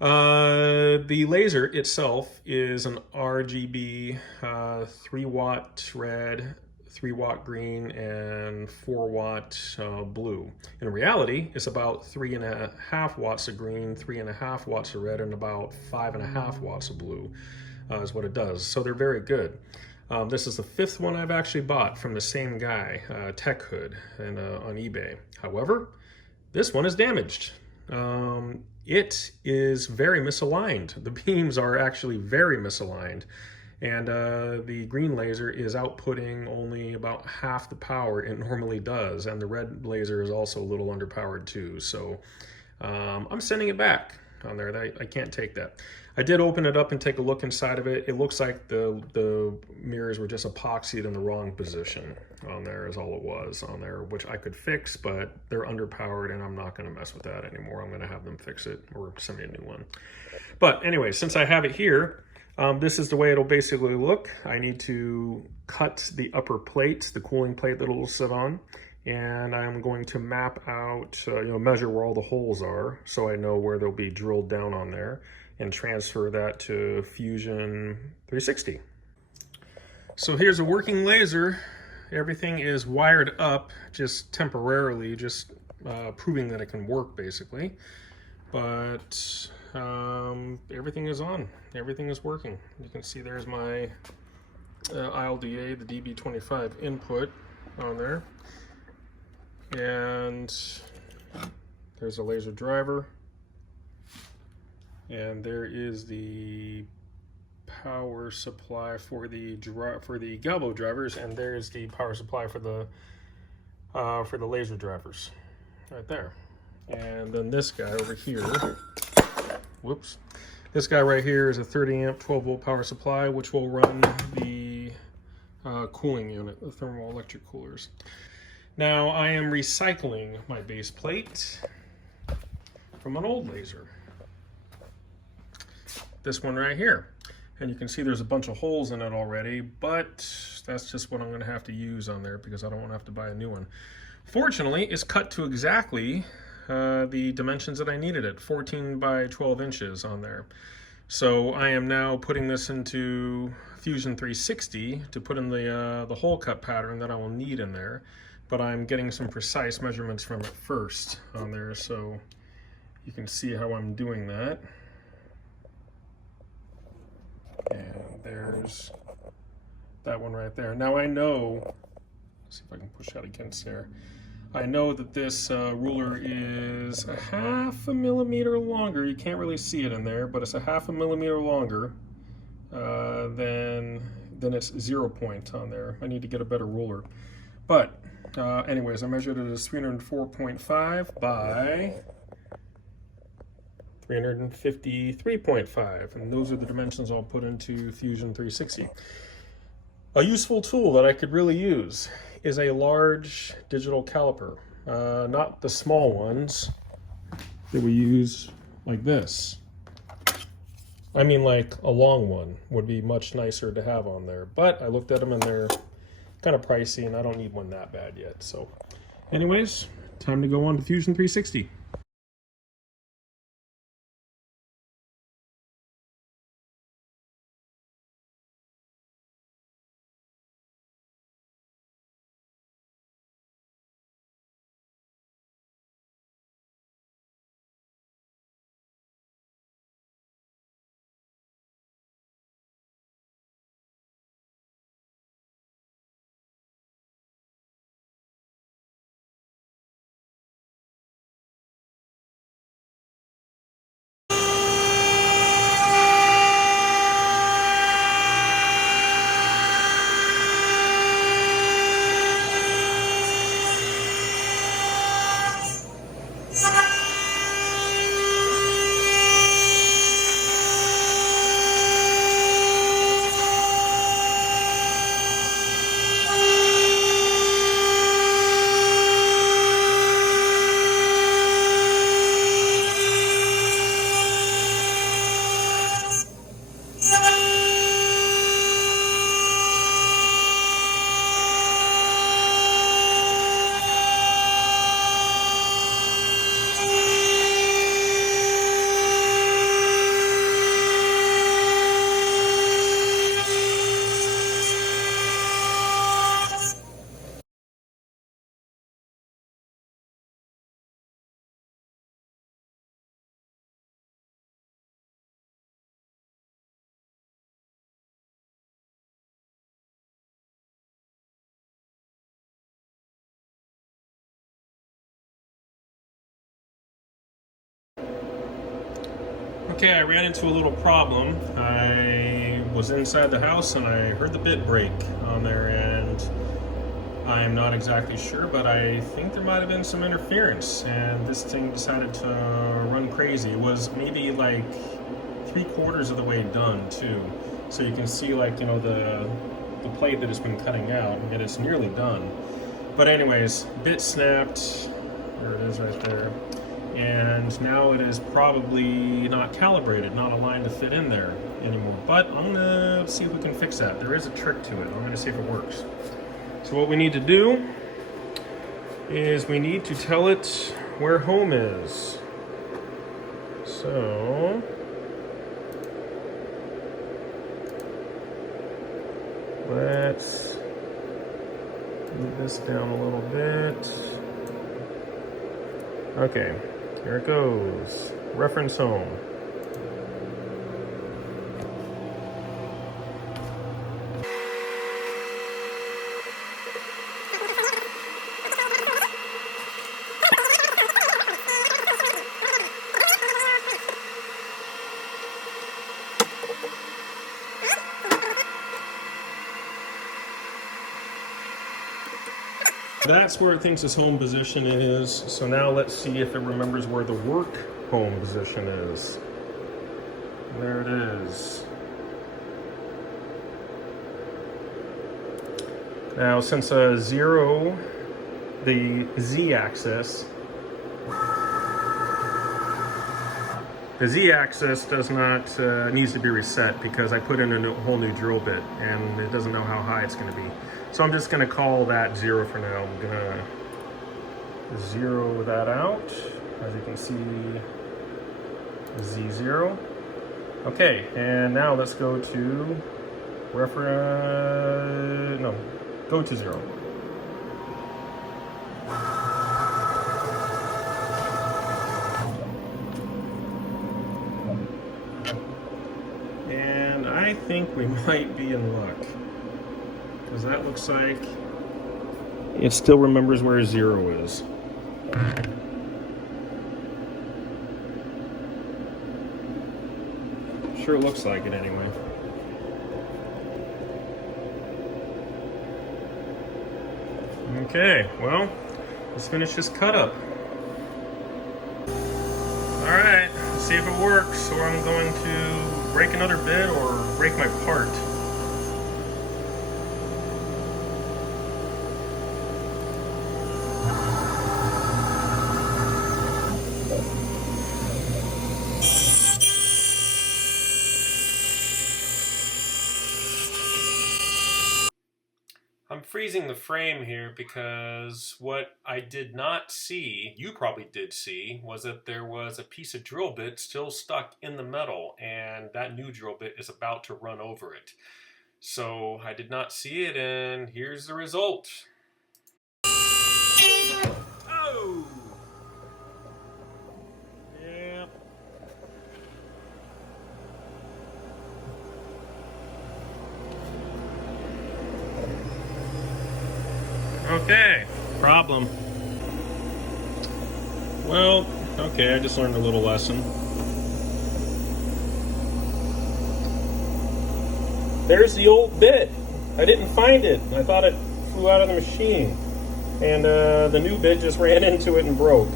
The laser itself is an RGB 3-watt red, 3-watt green, and 4-watt blue. In reality, it's about 3.5 watts of green, 3.5 watts of red, and about 5.5 watts of blue is what it does. So they're very good. This is the 5th one I've actually bought from the same guy, Tech Hood, and, on eBay. However, this one is damaged. It is very misaligned. The beams are actually very misaligned. And the green laser is outputting only about half the power it normally does. And the red laser is also a little underpowered too. So I'm sending it back on there. I can't take that. I did open it up and take a look inside of it. It looks like the mirrors were just epoxied in the wrong position on there is all it was on there, which I could fix, but they're underpowered and I'm not going to mess with that anymore. I'm going to have them fix it or send me a new one. But anyway, since I have it here, this is the way it'll basically look. I need to cut the upper plate, the cooling plate that it'll sit on, and I'm going to map out, measure where all the holes are so I know where they'll be drilled down on there, and transfer that to Fusion 360. So here's a working laser. Everything is wired up just temporarily, just proving that it can work basically. But everything is on. Everything is working. You can see there's my ILDA, the DB25 input on there. And there's a laser driver. And there is the power supply for the Galvo drivers, and there's the power supply for the laser drivers, right there. And then this guy over here, whoops, this guy right here is a 30 amp 12 volt power supply, which will run the cooling unit, the thermal electric coolers. Now I am recycling my base plate from an old laser. This one right here. And you can see there's a bunch of holes in it already, but That's just what I'm going to have to use on there because I don't want to have to buy a new one. Fortunately, it's cut to exactly the dimensions that I needed it, 14 by 12 inches on there. So I am now putting this into Fusion 360 to put in the hole cut pattern that I will need in there, but I'm getting some precise measurements from it first on there, so you can see how I'm doing that. And there's that one right there. Now I know, let's see if I can push that against there. I know that this ruler is a 1/2 millimeter longer. You can't really see it in there, but it's a 1/2 millimeter longer than its 0 point on there. I need to get a better ruler. But anyways, I measured it as 304.5 by 353.5, and those are the dimensions I'll put into Fusion 360. A useful tool that I could really use is a large digital caliper, not the small ones that we use like this. I mean, like a long one would be much nicer to have on there, but I looked at them and they're kind of pricey and I don't need one that bad yet. So anyways, time to go on to Fusion 360. Okay, I ran into a little problem. I was inside the house and I heard the bit break on there, and I'm not exactly sure, but I think there might have been some interference and this thing decided to run crazy. It was maybe like 3/4 of the way done too. So you can see, like, you know, the plate that has been cutting out, and it's nearly done. But anyways, bit snapped, there it is right there. And now it is probably not calibrated, not aligned to fit in there anymore. But I'm gonna see if we can fix that. There is a trick to it. I'm gonna see if it works. So what we need to do is we need to tell it where home is. So let's move this down a little bit. Okay. Here it goes. Reference home. That's where it thinks its home position is. So now let's see if it remembers where the work home position is. There it is. Now, since 0, the Z-axis The Z-axis does not needs to be reset because I put in a whole new drill bit and it doesn't know how high it's going to be. So I'm just going to call that 0 for now. I'm going to 0 that out. As you can see, Z0. Okay, and now let's go to reference. No, go to 0. And I think we might be in luck, because that looks like it still remembers where 0 is. Sure looks like it anyway. Okay, well, let's finish this cut up. Alright, let's see if it works, or I'm going to break another bit or break my part. I'm freezing the frame here because what I did not see, you probably did see, was that there was a piece of drill bit still stuck in the metal, and that new drill bit is about to run over it. So I did not see it, and here's the result. Oh! Yeah. Okay, problem. Well, okay, I just learned a little lesson. There's the old bit. I didn't find it. I thought it flew out of the machine. And the new bit just ran into it and broke.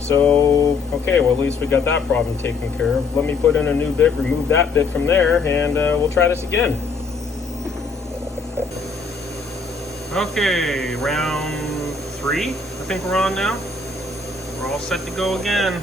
So, okay, well at least we got that problem taken care of. Let me put in a new bit, remove that bit from there, and we'll try this again. Okay, round 3, I think we're on now. We're all set to go again.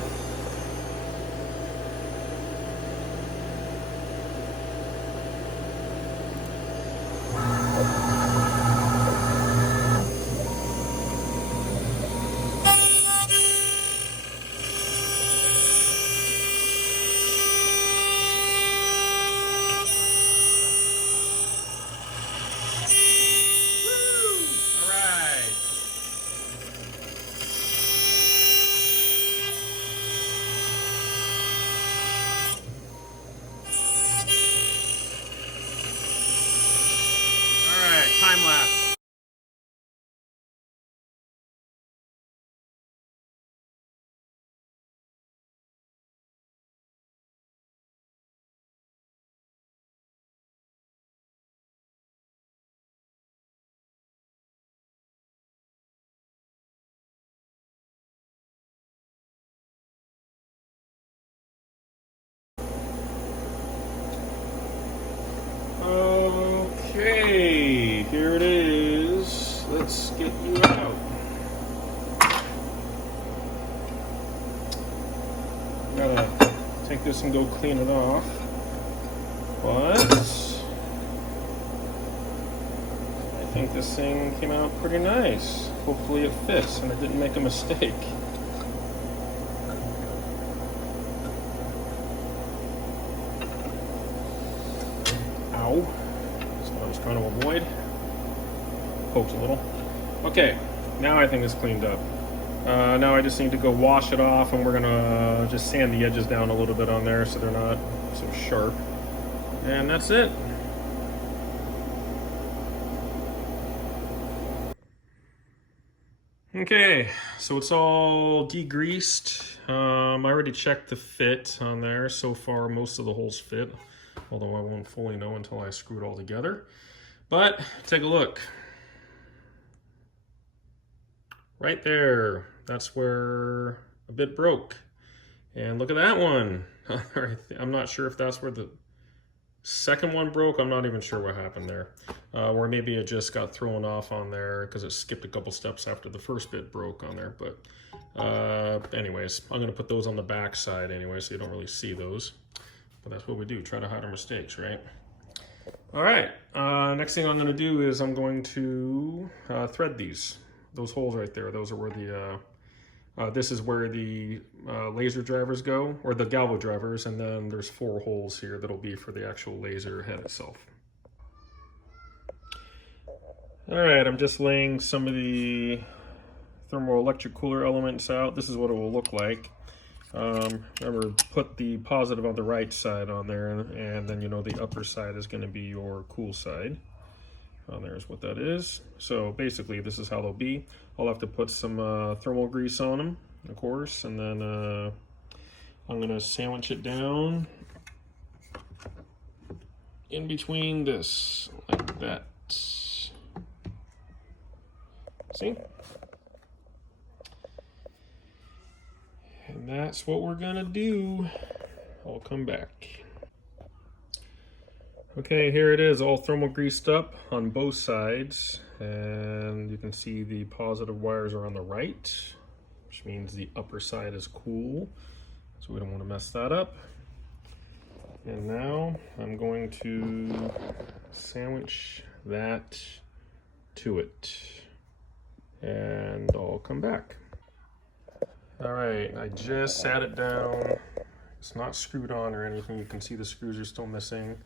Time lapse. Okay, here it is. Let's get you out. Gotta take this and go clean it off. But I think this thing came out pretty nice. Hopefully it fits and I didn't make a mistake. Ow. That's what I was trying to avoid. Pokes a little. Okay, now I think it's cleaned up. Now I just need to go wash it off, and we're gonna just sand the edges down a little bit on there so they're not so sharp. And that's it. Okay, so it's all degreased. I already checked the fit on there. So far, most of the holes fit, although I won't fully know until I screw it all together. But take a look. Right there, that's where a bit broke. And look at that one. I'm not sure if that's where the Second one broke. I'm not even sure what happened there. Or maybe it just got thrown off on there because it skipped a couple steps after the first bit broke on there. But anyways, I'm going to put those on the back side anyway, so you don't really see those. But that's what we do, try to hide our mistakes, right? All right, next thing I'm going to do is I'm going to thread those holes right there. Those are where this is where the laser drivers go, or the galvo drivers, and then there's 4 holes here that'll be for the actual laser head itself. All right, I'm just laying some of the thermoelectric cooler elements out. This is what it will look like. Remember, put the positive on the right side on there, and then you know the upper side is going to be your cool side. There's what that is. So basically this is how they'll be. I'll have to put some thermal grease on them, of course, and then I'm going to sandwich it down in between this, like that. See? And that's what we're gonna do. I'll come back. Okay, here it is, all thermal greased up on both sides, and you can see the positive wires are on the right, which means the upper side is cool, so we don't want to mess that up. And now I'm going to sandwich that to it, and I'll come back. All right, I just sat it down. It's not screwed on or anything. You can see the screws are still missing.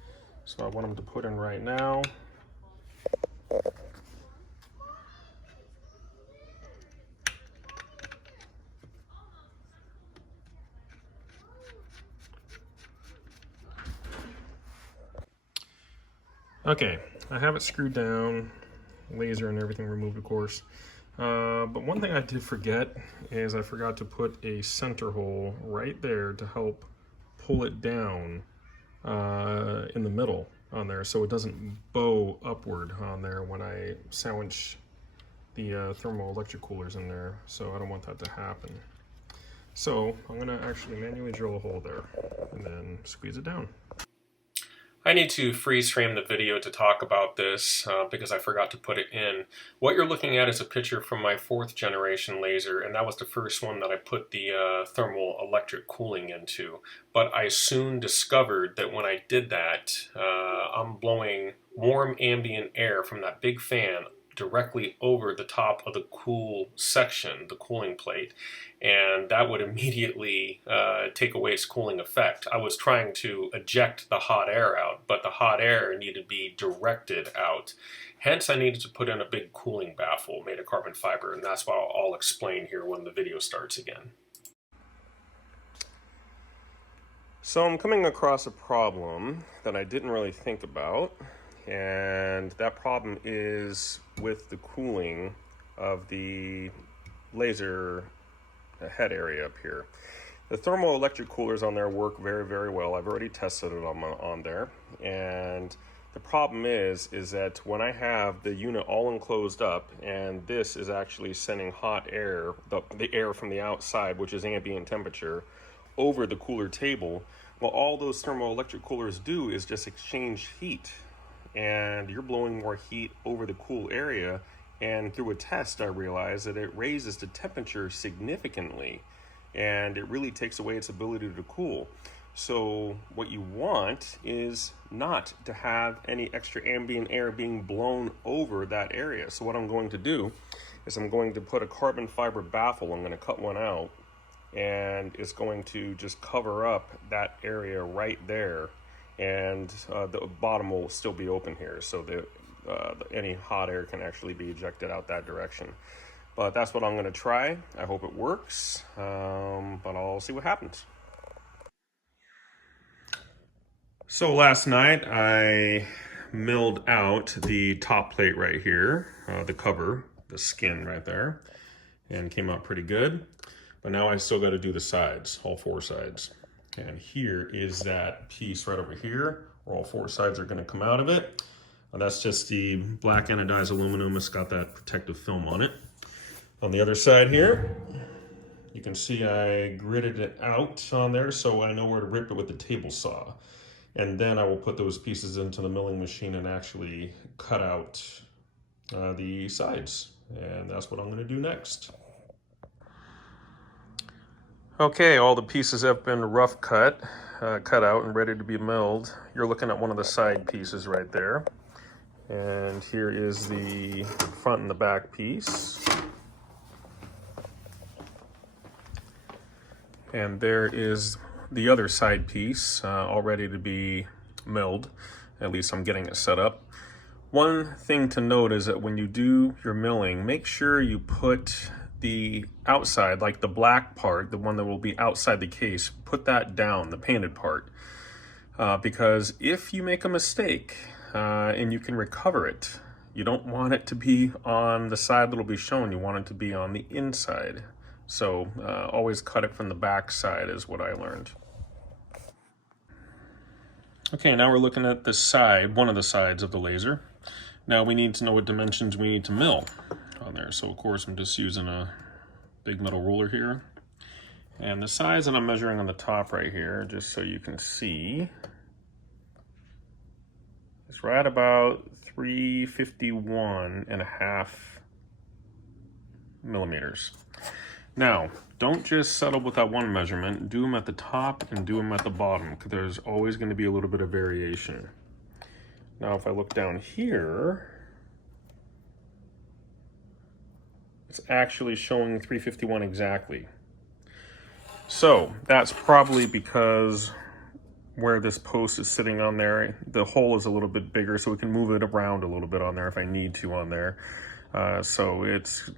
So I want them to put in right now. Okay, I have it screwed down, laser and everything removed, of course. But one thing I did forget is I forgot to put a center hole right there to help pull it down in the middle on there, so it doesn't bow upward on there when I sandwich the thermoelectric coolers in there. So I don't want that to happen. So I'm gonna actually manually drill a hole there and then squeeze it down. I need to freeze frame the video to talk about this because I forgot to put it in. What you're looking at is a picture from my 4th generation laser, and that was the first one that I put the thermal electric cooling into. But I soon discovered that when I did that, I'm blowing warm ambient air from that big fan directly over the top of the cool section, the cooling plate, and that would immediately take away its cooling effect. I was trying to eject the hot air out, but the hot air needed to be directed out. Hence, I needed to put in a big cooling baffle made of carbon fiber, and that's what I'll explain here when the video starts again. So I'm coming across a problem that I didn't really think about, and that problem is with the cooling of the laser head area up here. The thermoelectric coolers on there work very, very well. I've already tested it on there, and the problem is that when I have the unit all enclosed up, and this is actually sending hot air, the air from the outside, which is ambient temperature, over the cooler table, well, all those thermoelectric coolers do is just exchange heat, and you're blowing more heat over the cool area. And through a test, I realized that it raises the temperature significantly, and it really takes away its ability to cool. So what you want is not to have any extra ambient air being blown over that area. So what I'm going to do is I'm going to put a carbon fiber baffle. I'm going to cut one out, and it's going to just cover up that area right there, and the bottom will still be open here, so any hot air can actually be ejected out that direction. But that's what I'm going to try. I hope it works, but I'll see what happens. So last night I milled out the top plate right here, the cover, the skin right there, and came out pretty good. But now I still got to do the sides, all 4 sides. And here is that piece right over here, where all 4 sides are going to come out of it. That's just the black anodized aluminum. It's got that protective film on it. On the other side here, you can see I gridded it out on there so I know where to rip it with the table saw. And then I will put those pieces into the milling machine and actually cut out the sides. And that's what I'm going to do next. Okay, all the pieces have been rough cut out and ready to be milled. You're looking at one of the side pieces right there. And here is the front and the back piece. And there is the other side piece, all ready to be milled. At least I'm getting it set up. One thing to note is that when you do your milling, make sure you put the outside, like the black part, the one that will be outside the case, put that down, the painted part. Because if you make a mistake and you can recover it, you don't want it to be on the side that'll be shown, you want it to be on the inside. So always cut it from the back side is what I learned. Okay, now we're looking at the side, one of the sides of the laser. Now we need to know what dimensions we need to mill on there. So of course I'm just using a big metal ruler here. And the size that I'm measuring on the top right here, just so you can see, is right about 351.5 millimeters. Now, don't just settle with that one measurement. Do them at the top and do them at the bottom, because there's always going to be a little bit of variation. Now, if I look down here, it's actually showing 351 exactly. So that's probably because where this post is sitting on there, the hole is a little bit bigger, so we can move it around a little bit on there if I need to on there. So it's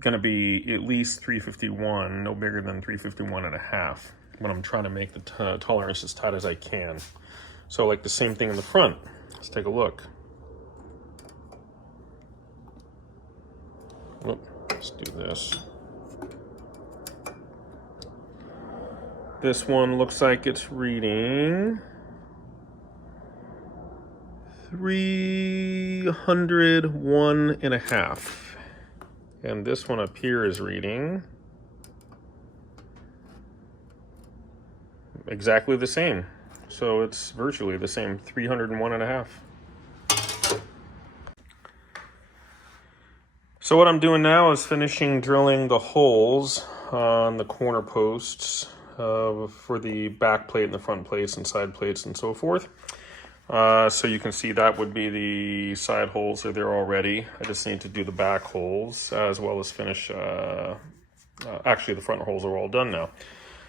going to be at least 351, no bigger than 351.5 when I'm trying to make the tolerance as tight as I can. So like the same thing in the front. Let's take a look. Whoop, let's do this. This one looks like it's reading 301.5. And this one up here is reading exactly the same. So it's virtually the same, 301.5. So what I'm doing now is finishing drilling the holes on the corner posts for the back plate and the front plates and side plates and so forth. So you can see that would be the side holes are there already. I just need to do the back holes as well as finish, actually the front holes are all done now.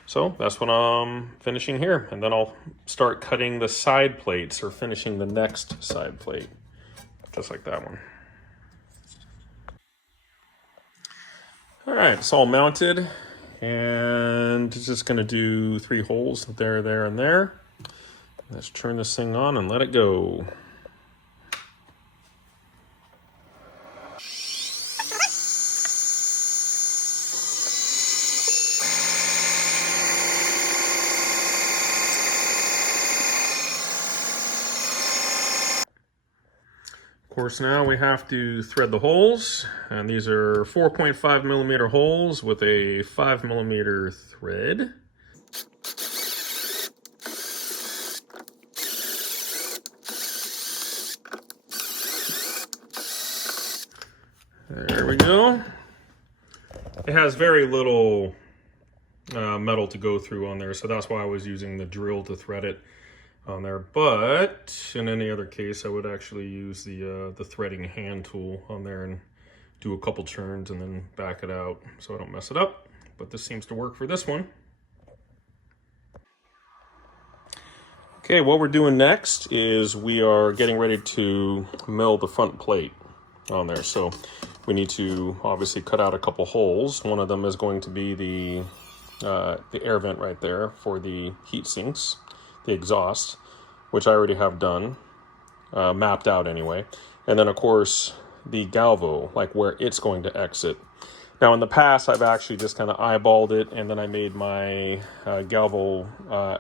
So that's what I'm finishing here. And then I'll start cutting the side plates or finishing the next side plate, just like that one. All right, it's all mounted and just gonna do 3 holes there, there, and there. Let's turn this thing on and let it go. Of course, now we have to thread the holes, and these are 4.5 millimeter holes with a 5 millimeter thread. There we go. It has very little metal to go through on there, so that's why I was using the drill to thread it on there. But in any other case, I would actually use the threading hand tool on there and do a couple turns and then back it out so I don't mess it up. But this seems to work for this one. Okay, what we're doing next is we are getting ready to mill the front plate on there. So we need to obviously cut out a couple holes. One of them is going to be the air vent right there for the heat sinks, the exhaust, which I already have done, mapped out anyway. And then of course the galvo, like where it's going to exit. Now in the past I've actually just kind of eyeballed it, and then I made my galvo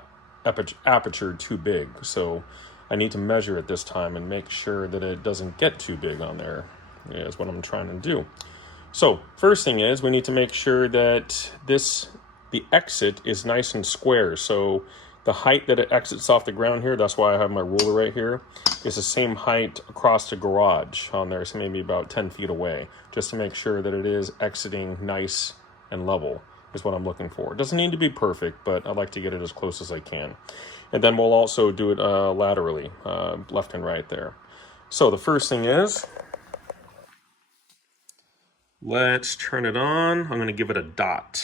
aperture too big. So I need to measure it this time and make sure that it doesn't get too big on there, is what I'm trying to do. So first thing is we need to make sure that the exit is nice and square. So the height that it exits off the ground here, that's why I have my ruler right here, is the same height across the garage on there, so maybe about 10 feet away, just to make sure that it is exiting nice and level is what I'm looking for. It doesn't need to be perfect, but I like to get it as close as I can. And then we'll also do it laterally, left and right there. So the first thing is, let's turn it on. I'm going to give it a dot.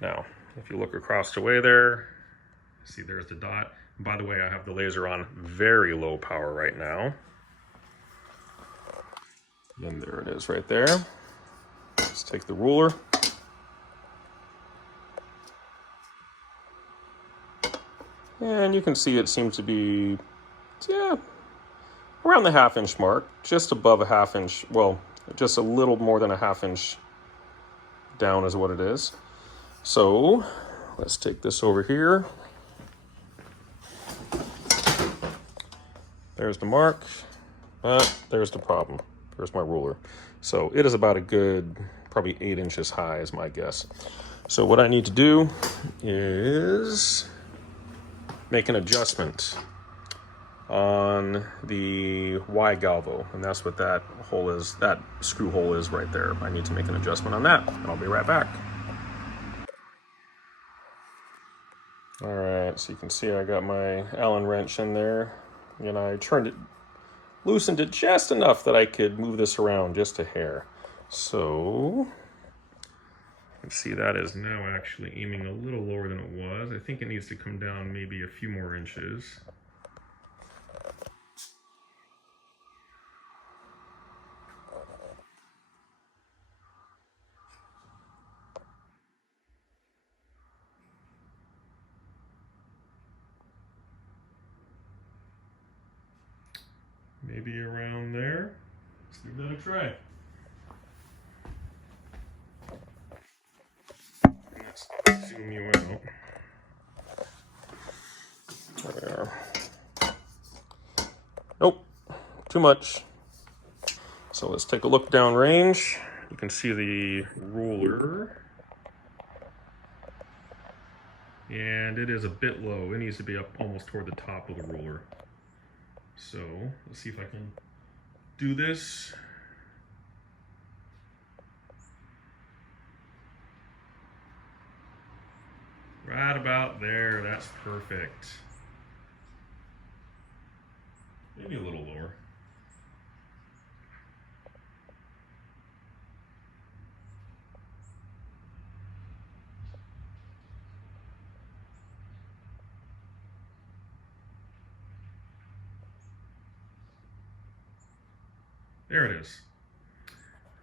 Now, if you look across the way there, see there's the dot. And by the way, I have the laser on very low power right now. And there it is right there. Let's take the ruler. And you can see it seems to be, yeah, around the ½ inch mark, just above a ½ inch, well, just a little more than a ½ inch down is what it is. So let's take this over here. There's the mark, but there's the problem. There's my ruler. So it is about a good, probably 8 inches high is my guess. So what I need to do is make an adjustment on the Y galvo, and that's what that hole is, that screw hole is right there. I need to make an adjustment on that, and I'll be right back. All right, so you can see I got my Allen wrench in there, and I turned it, loosened it just enough that I could move this around just a hair. So you can see that is now actually aiming a little lower than it was. I think it needs to come down maybe a few more inches. Maybe around there. Let's give that a try. Let's zoom you out. There. Nope, too much. So let's take a look downrange. You can see the ruler. And it is a bit low. It needs to be up almost toward the top of the ruler. So let's see if I can do this. Right about there, that's perfect. Maybe a little lower. There it is.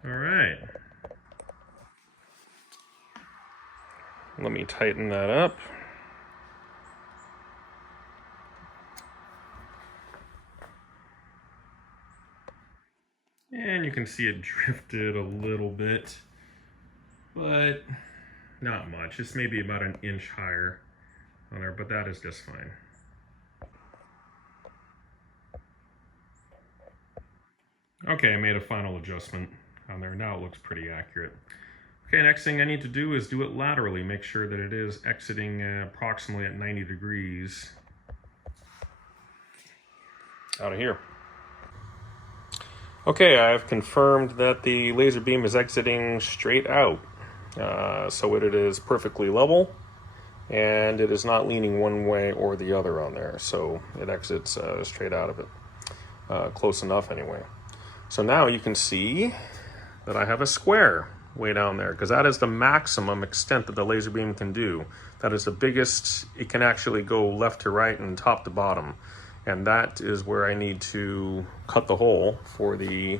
All right. Let me tighten that up. And you can see it drifted a little bit, but not much. It's maybe about an inch higher on there, but that is just fine. Okay, I made a final adjustment on there. Now it looks pretty accurate. Okay, next thing I need to do is do it laterally. Make sure that it is exiting approximately at 90 degrees out of here. Okay, I've confirmed that the laser beam is exiting straight out. So it is perfectly level, and it is not leaning one way or the other on there. So it exits straight out of it. Close enough anyway. So now you can see that I have a square way down there, because that is the maximum extent that the laser beam can do. That is the biggest it can actually go left to right and top to bottom. And that is where I need to cut the hole for the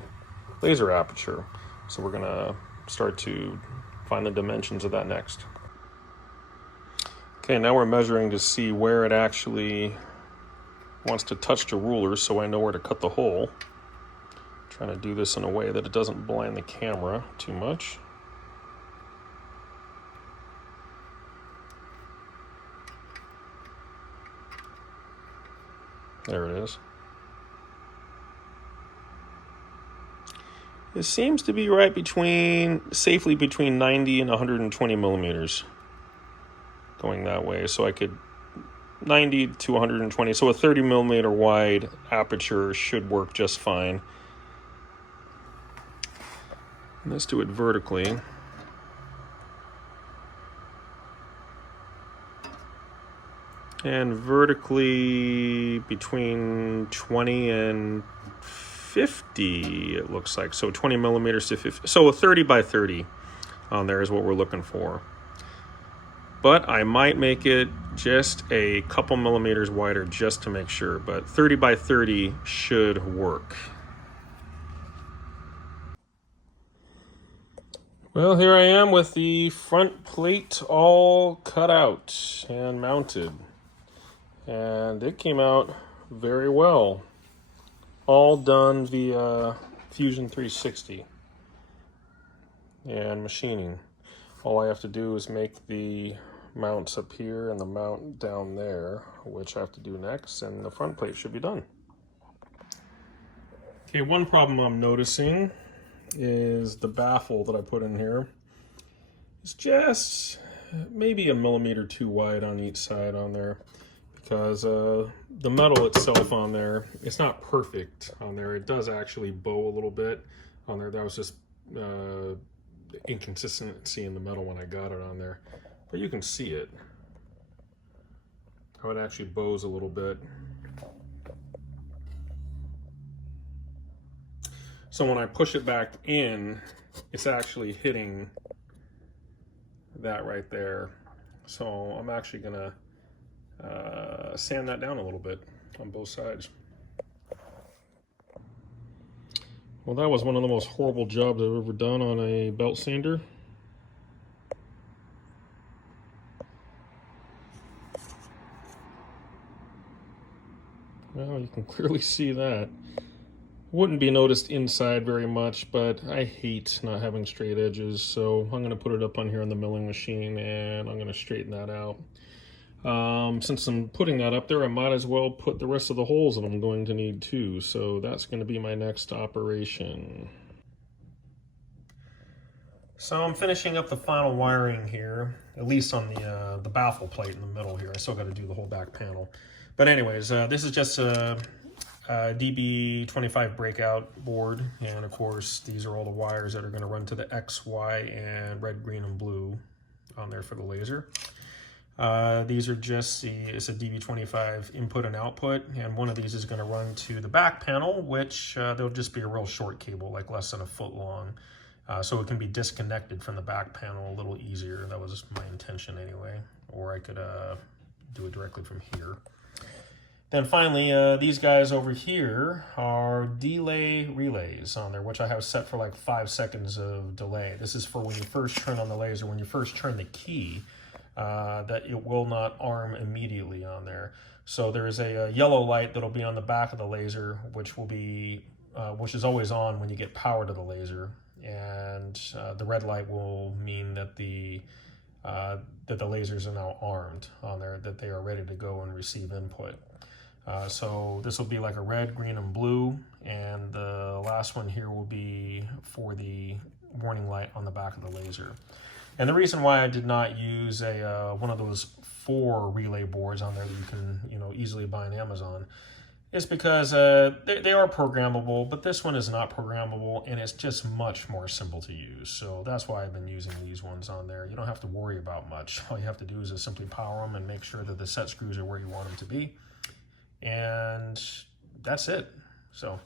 laser aperture. So we're gonna start to find the dimensions of that next. Okay, now we're measuring to see where it actually wants to touch the ruler, so I know where to cut the hole. Trying to do this in a way that it doesn't blind the camera too much. There it is. It seems to be right between, safely between 90 and 120 millimeters. going that way. So I could 90 to 120. So a 30 millimeter wide aperture should work just fine. Let's do it vertically. And vertically between 20 and 50, it looks like. So 20 millimeters to 50. So a 30 by 30 on there is what we're looking for. But I might make it just a couple millimeters wider just to make sure. But 30 by 30 should work. Well, here I am with the front plate all cut out and mounted. And it came out very well. All done via Fusion 360 and machining. All I have to do is make the mounts up here and the mount down there, which I have to do next, and the front plate should be done. Okay, one problem I'm noticing is the baffle that I put in here is just maybe a millimeter too wide on each side on there, because the metal itself on there, it's not perfect on there. It does actually bow a little bit on there. That was just inconsistency in the metal when I got it on there. But you can see it, how it actually bows a little bit. So when I push it back in, it's actually hitting that right there. So I'm actually gonna sand that down a little bit on both sides. Well, that was one of the most horrible jobs I've ever done on a belt sander. Well, you can clearly see that. Wouldn't be noticed inside very much, but I hate not having straight edges, so I'm going to put it up on here on the milling machine and I'm going to straighten that out. Since I'm putting that up there, I might as well put the rest of the holes that I'm going to need too, so that's going to be my next operation. So I'm finishing up the final wiring here, at least on the baffle plate in the middle here. I still got to do the whole back panel. But anyways, this is just a DB25 breakout board, and of course these are all the wires that are going to run to the X, Y, and red, green, and blue on there for the laser. These are just it's a DB25 input and output, and one of these is going to run to the back panel, which there'll just be a real short cable, like less than a foot long, so it can be disconnected from the back panel a little easier. That was my intention anyway, or I could do it directly from here. Then finally, these guys over here are delay relays on there, which I have set for like 5 seconds of delay. This is for when you first turn on the laser, when you first turn the key, that it will not arm immediately on there. So there's a yellow light that'll be on the back of the laser, which will be, which is always on when you get power to the laser, and the red light will mean that the lasers are now armed on there, that they are ready to go and receive input. So this will be like a red, green, and blue, and the last one here will be for the warning light on the back of the laser. And the reason why I did not use one of those 4 relay boards on there that you can easily buy on Amazon is because they are programmable, but this one is not programmable, and it's just much more simple to use. So that's why I've been using these ones on there. You don't have to worry about much. All you have to do is just simply power them and make sure that the set screws are where you want them to be. And that's it. So,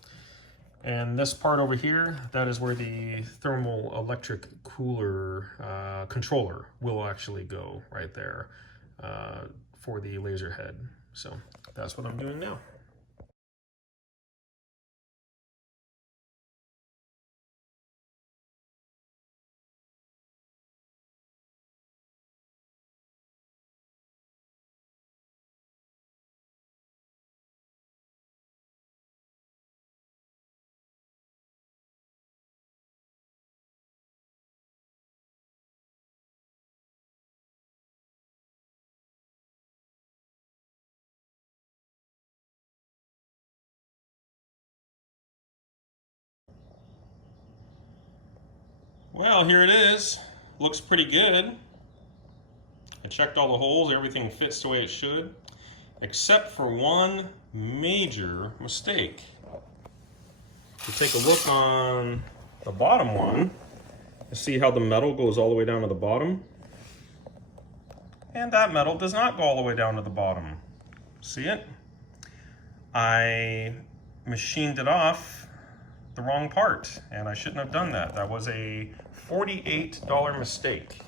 and this part over here, that is where the thermal electric cooler controller will actually go right there for the laser head. So that's what I'm doing now. Well, here it is. Looks pretty good. I checked all the holes, everything fits the way it should, except for one major mistake. You take a look on the bottom one, you see how the metal goes all the way down to the bottom? And that metal does not go all the way down to the bottom. See it? I machined it off the wrong part, and I shouldn't have done that. That was a $48 mistake.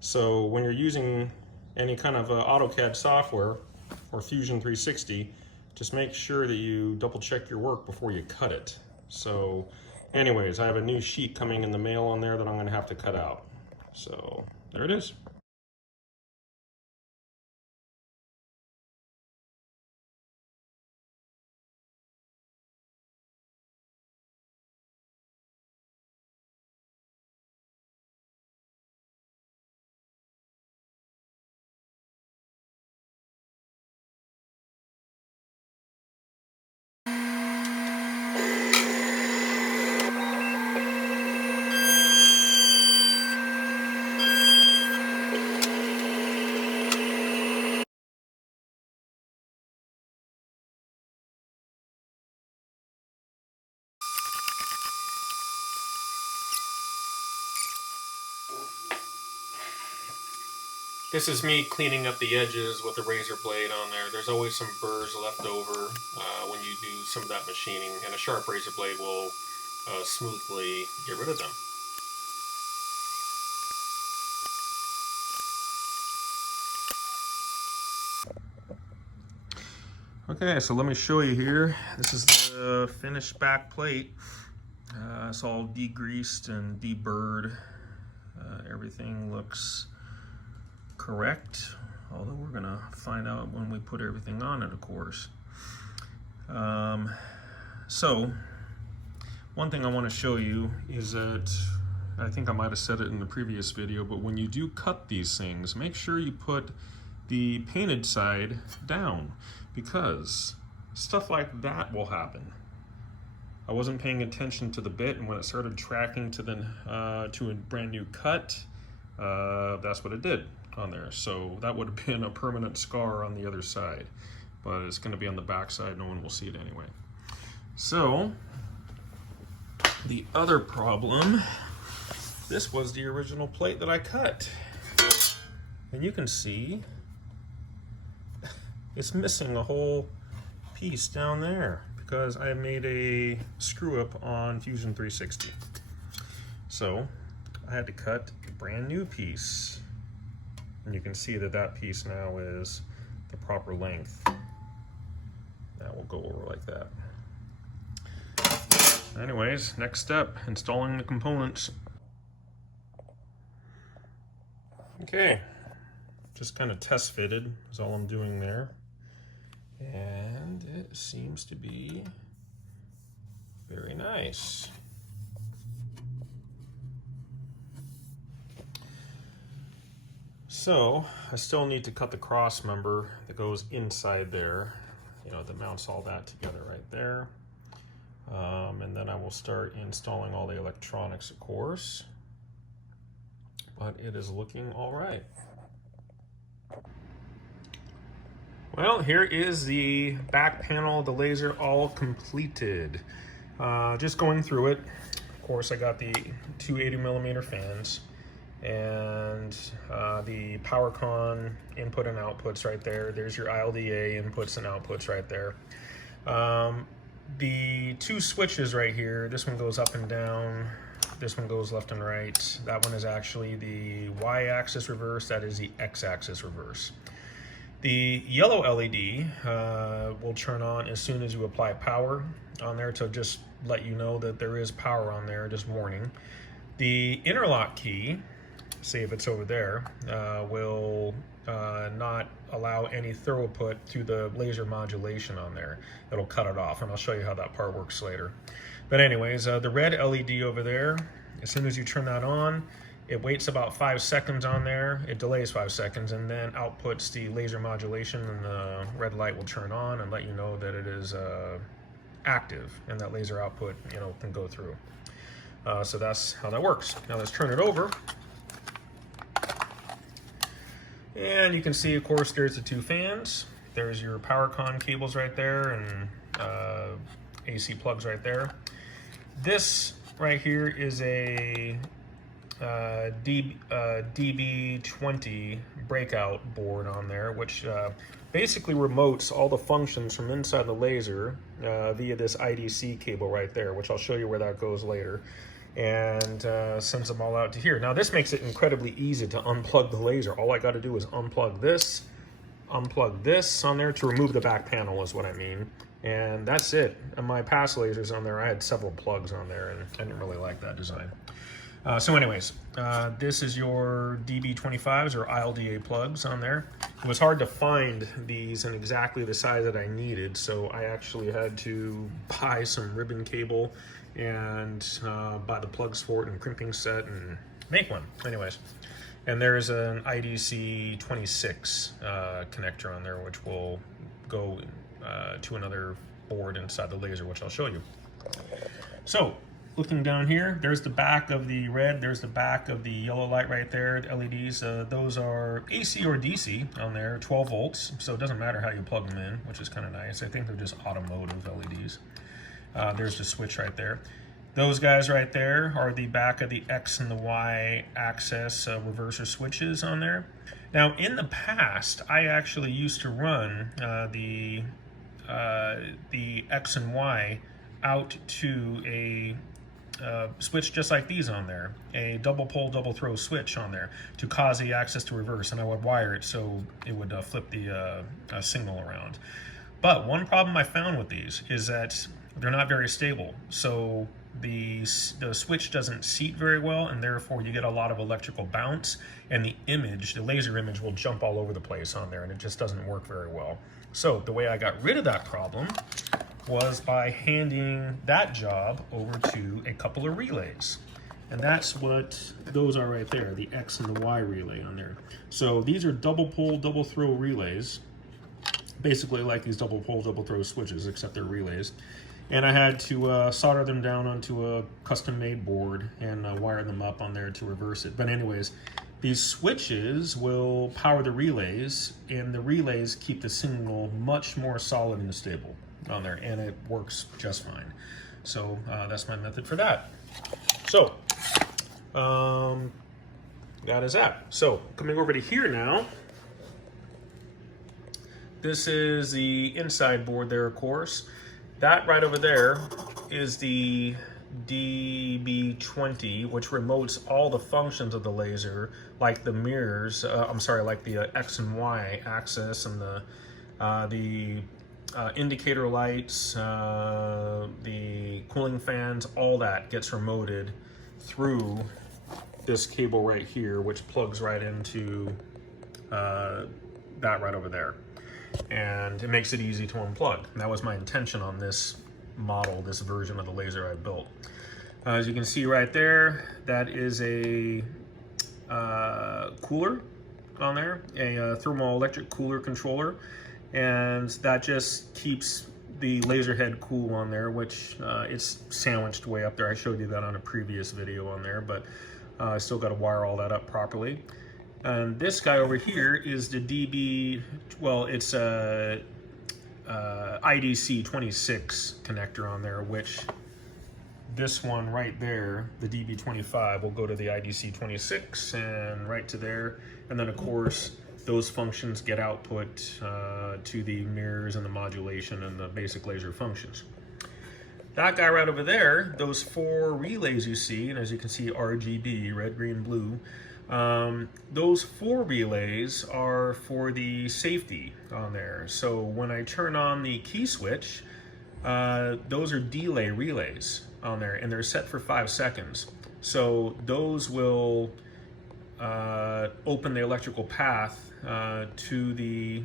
So when you're using any kind of AutoCAD software or Fusion 360, just make sure that you double check your work before you cut it. So anyways, I have a new sheet coming in the mail on there that I'm gonna have to cut out. So there it is. This is me cleaning up the edges with a razor blade on there. There's always some burrs left over when you do some of that machining, and a sharp razor blade will smoothly get rid of them. Okay, so let me show you here. This is the finished back plate. It's all degreased and deburred. Everything looks correct, although we're gonna find out when we put everything on it, of course. So one thing I want to show you is that, I think I might have said it in the previous video, but when you do cut these things, make sure you put the painted side down, because stuff like that will happen. I wasn't paying attention to the bit, and when it started tracking to a brand new cut, that's what it did on there. So that would have been a permanent scar on the other side, but it's going to be on the back side. No one will see it anyway. So the other problem, this was the original plate that I cut, and you can see it's missing a whole piece down there because I made a screw up on Fusion 360. So I had to cut a brand new piece. And you can see that that piece now is the proper length. That will go over like that. Anyways, next step, installing the components. Okay, just kind of test fitted is all I'm doing there. And it seems to be very nice. So I still need to cut the cross member that goes inside there, you know, that mounts all that together right there. And then I will start installing all the electronics, of course. But it is looking all right. Well, here is the back panel of the laser all completed. Just going through it. Of course, I got the 280mm fans and the PowerCon input and outputs right there. There's your ILDA inputs and outputs right there. The two switches right here, this one goes up and down, this one goes left and right. That one is actually the Y-axis reverse, that is the X-axis reverse. The yellow LED will turn on as soon as you apply power on there to just let you know that there is power on there, just warning. The interlock key, see if it's over there, will not allow any throughput through the laser modulation on there. It'll cut it off, and I'll show you how that part works later. But anyways, the red LED over there, as soon as you turn that on, it waits about 5 seconds on there, it delays 5 seconds, and then outputs the laser modulation, and the red light will turn on and let you know that it is active, and that laser output, you know, can go through. So that's how that works. Now let's turn it over. And you can see, of course, there's the two fans. There's your power con cables right there, and AC plugs right there. This right here is a DB20 breakout board on there, which basically remotes all the functions from inside the laser via this IDC cable right there, which I'll show you where that goes later, and sends them all out to here. Now this makes it incredibly easy to unplug the laser. All I got to do is unplug this on there to remove the back panel is what I mean. And that's it. And my past lasers on there, I had several plugs on there, and I didn't really like that design. So anyways, this is your DB25s or ILDA plugs on there. It was hard to find these in exactly the size that I needed, so I actually had to buy some ribbon cable and buy the plugs for it and crimping set and make one. Anyways, and there's an IDC 26 connector on there, which will go to another board inside the laser, which I'll show you. So looking down here, there's the back of the red, there's the back of the yellow light right there, the LEDs. Those are AC or DC on there, 12 volts, so it doesn't matter how you plug them in, which is kind of nice. I think they're just automotive LEDs. There's the switch right there. Those guys right there are the back of the X and the Y axis reverser switches on there. Now in the past, I actually used to run the X and Y out to a switch just like these on there, a double pole, double throw switch on there to cause the axis to reverse, and I would wire it so it would flip the signal around. But one problem I found with these is that they're not very stable, so the switch doesn't seat very well, and therefore you get a lot of electrical bounce, and the laser image will jump all over the place on there, and it just doesn't work very well. So the way I got rid of that problem was by handing that job over to a couple of relays. And that's what those are right there, the X and the Y relay on there. So these are double pole, double throw relays, basically like these double pole, double throw switches, except they're relays. And I had to solder them down onto a custom made board and wire them up on there to reverse it. But anyways, these switches will power the relays, and the relays keep the signal much more solid and stable on there, and it works just fine. So that's my method for that. So that is that. So coming over to here now, this is the inside board there, of course. That right over there is the DB20, which remotes all the functions of the laser, like the mirrors, like the X and Y axis, and the indicator lights, the cooling fans, all that gets remoted through this cable right here, which plugs right into that right over there. And it makes it easy to unplug. And that was my intention on this model, this version of the laser I built. As you can see right there, that is a cooler on there, a thermoelectric cooler controller, and that just keeps the laser head cool on there, which it's sandwiched way up there. I showed you that on a previous video on there, but I still got to wire all that up properly. And this guy over here is the DB, well, it's a IDC 26 connector on there, which this one right there, the DB25, will go to the IDC 26 and right to there. And then of course, those functions get output to the mirrors and the modulation and the basic laser functions. That guy right over there, those 4 relays you see, and as you can see, RGB, red, green, blue, those 4 relays are for the safety on there. So when I turn on the key switch, those are delay relays on there, and they're set for 5 seconds. So those will open the electrical path to the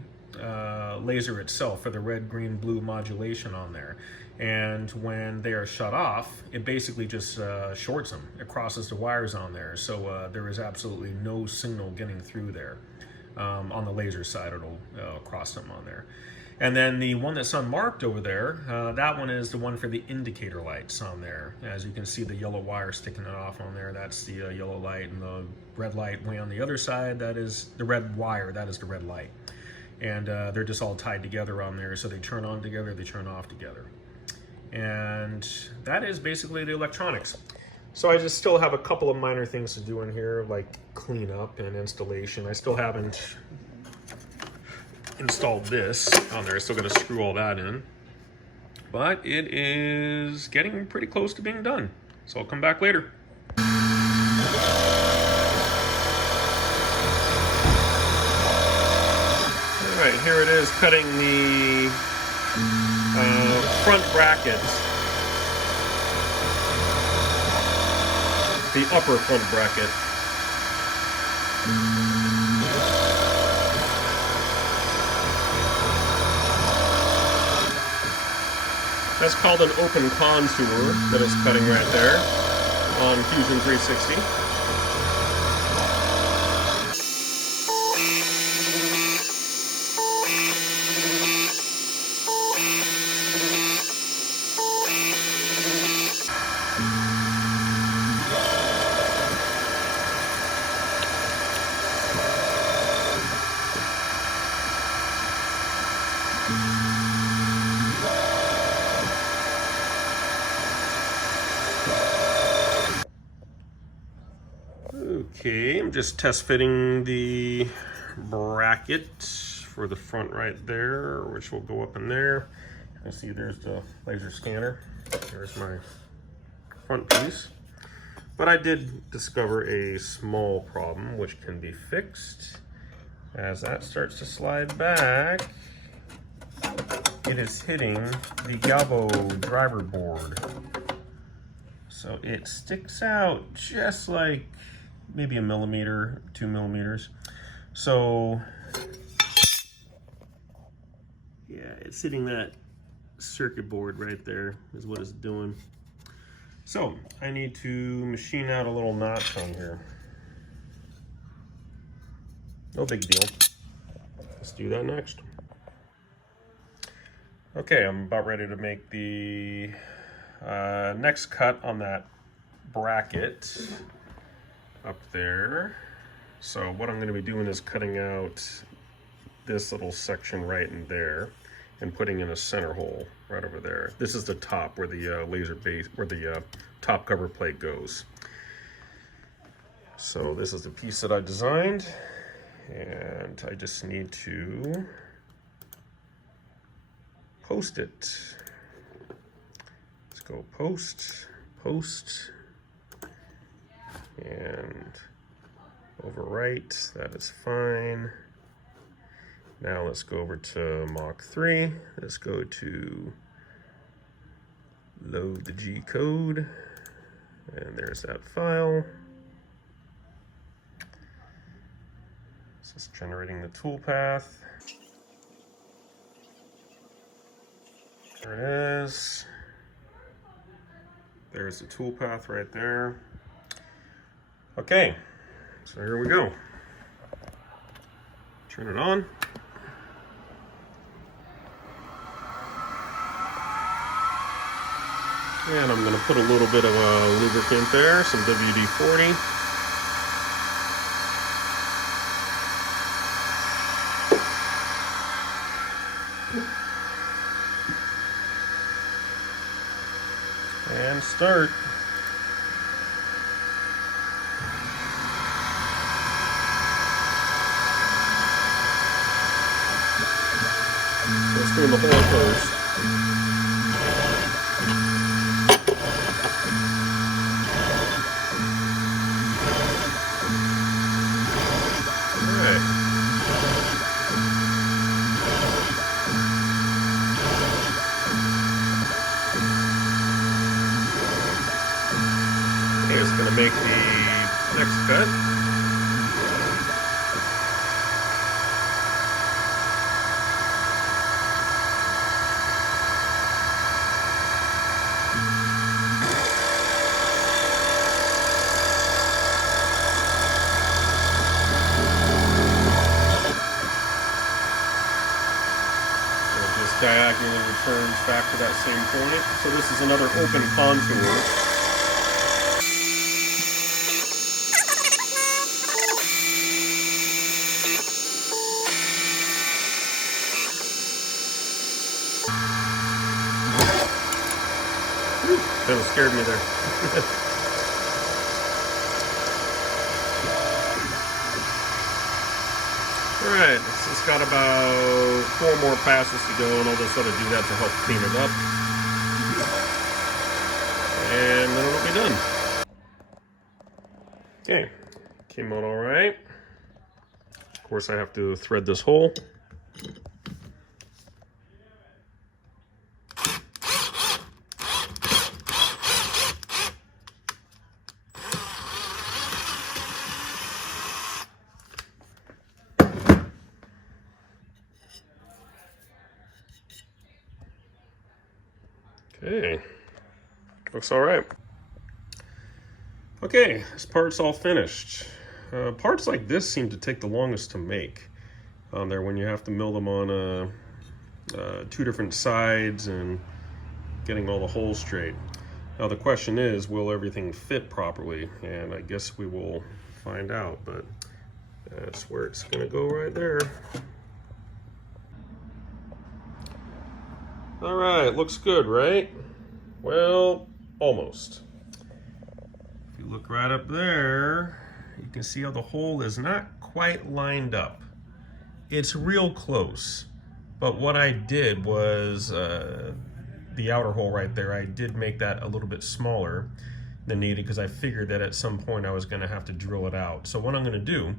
laser itself for the red, green, blue modulation on there. And when they are shut off, it basically just shorts them. It crosses the wires on there. So there is absolutely no signal getting through there. On the laser side, it'll cross them on there. And then the one that's unmarked over there, that one is the one for the indicator lights on there. As you can see, the yellow wire sticking it off on there, that's the yellow light, and the red light way on the other side, that is the red wire, that is the red light. And they're just all tied together on there, so they turn on together, they turn off together. And that is basically the electronics. So I just still have a couple of minor things to do in here, like cleanup and installation. I still haven't installed this on there. Still got to screw all that in, but it is getting pretty close to being done. So I'll come back later. All right, here it is, cutting the front brackets, the upper front bracket. That's called an open contour that it's cutting right there on Fusion 360. Okay, I'm just test fitting the bracket for the front right there, which will go up in there. You can see there's the laser scanner. There's my front piece. But I did discover a small problem which can be fixed. As that starts to slide back, it is hitting the Galvo driver board. So it sticks out just like maybe 1 millimeter, 2 millimeters. So yeah, it's hitting that circuit board right there is what it's doing. So I need to machine out a little notch on here. No big deal. Let's do that next. Okay, I'm about ready to make the next cut on that bracket up there. So what I'm going to be doing is cutting out this little section right in there and putting in a center hole right over there. This is the top where the laser base, where the top cover plate goes. So this is the piece that I designed, and I just need to post it. Let's go post, post, and overwrite. That is fine. Now let's go over to Mach 3. Let's go to load the G code, and there's that file. This is generating the toolpath. There it is. There's the toolpath right there. Okay, so here we go. Turn it on. And I'm going to put a little bit of a lubricant there, some WD-40. And start. Let's do the whole first. It's going to make the next cut. diagonally returns back to that same point. So this is another open contour. Kind of scared me there. Alright, it's got about 4 more passes to go, and I'll just sort of do that to help clean it up. And then it'll be done. Okay, came out alright. Of course, I have to thread this hole. Okay, looks all right. Okay, this part's all finished. Parts like this seem to take the longest to make on there when you have to mill them on 2 different sides and getting all the holes straight. Now the question is, will everything fit properly? And I guess we will find out, but that's where it's gonna go right there. All right, looks good, right? Well, almost. If you look right up there, you can see how the hole is not quite lined up. It's real close, but what I did was the outer hole right there, I did make that a little bit smaller than needed because I figured that at some point I was gonna have to drill it out. So what I'm gonna do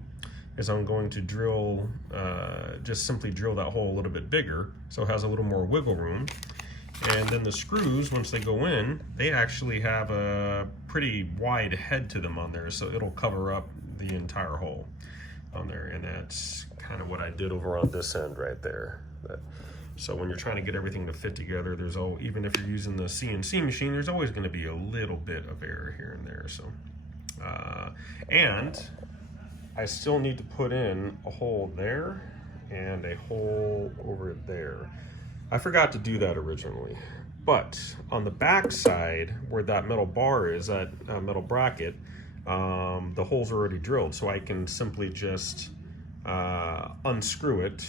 is I'm going to drill, just simply drill that hole a little bit bigger so it has a little more wiggle room. And then the screws, once they go in, they actually have a pretty wide head to them on there, so it'll cover up the entire hole on there. And that's kind of what I did over on this end right there. So when you're trying to get everything to fit together, there's even if you're using the CNC machine, there's always going to be a little bit of error here and there. So, and I still need to put in a hole there and a hole over there. I forgot to do that originally, but on the back side where that metal bar is, that metal bracket, the holes are already drilled, so I can simply just unscrew it,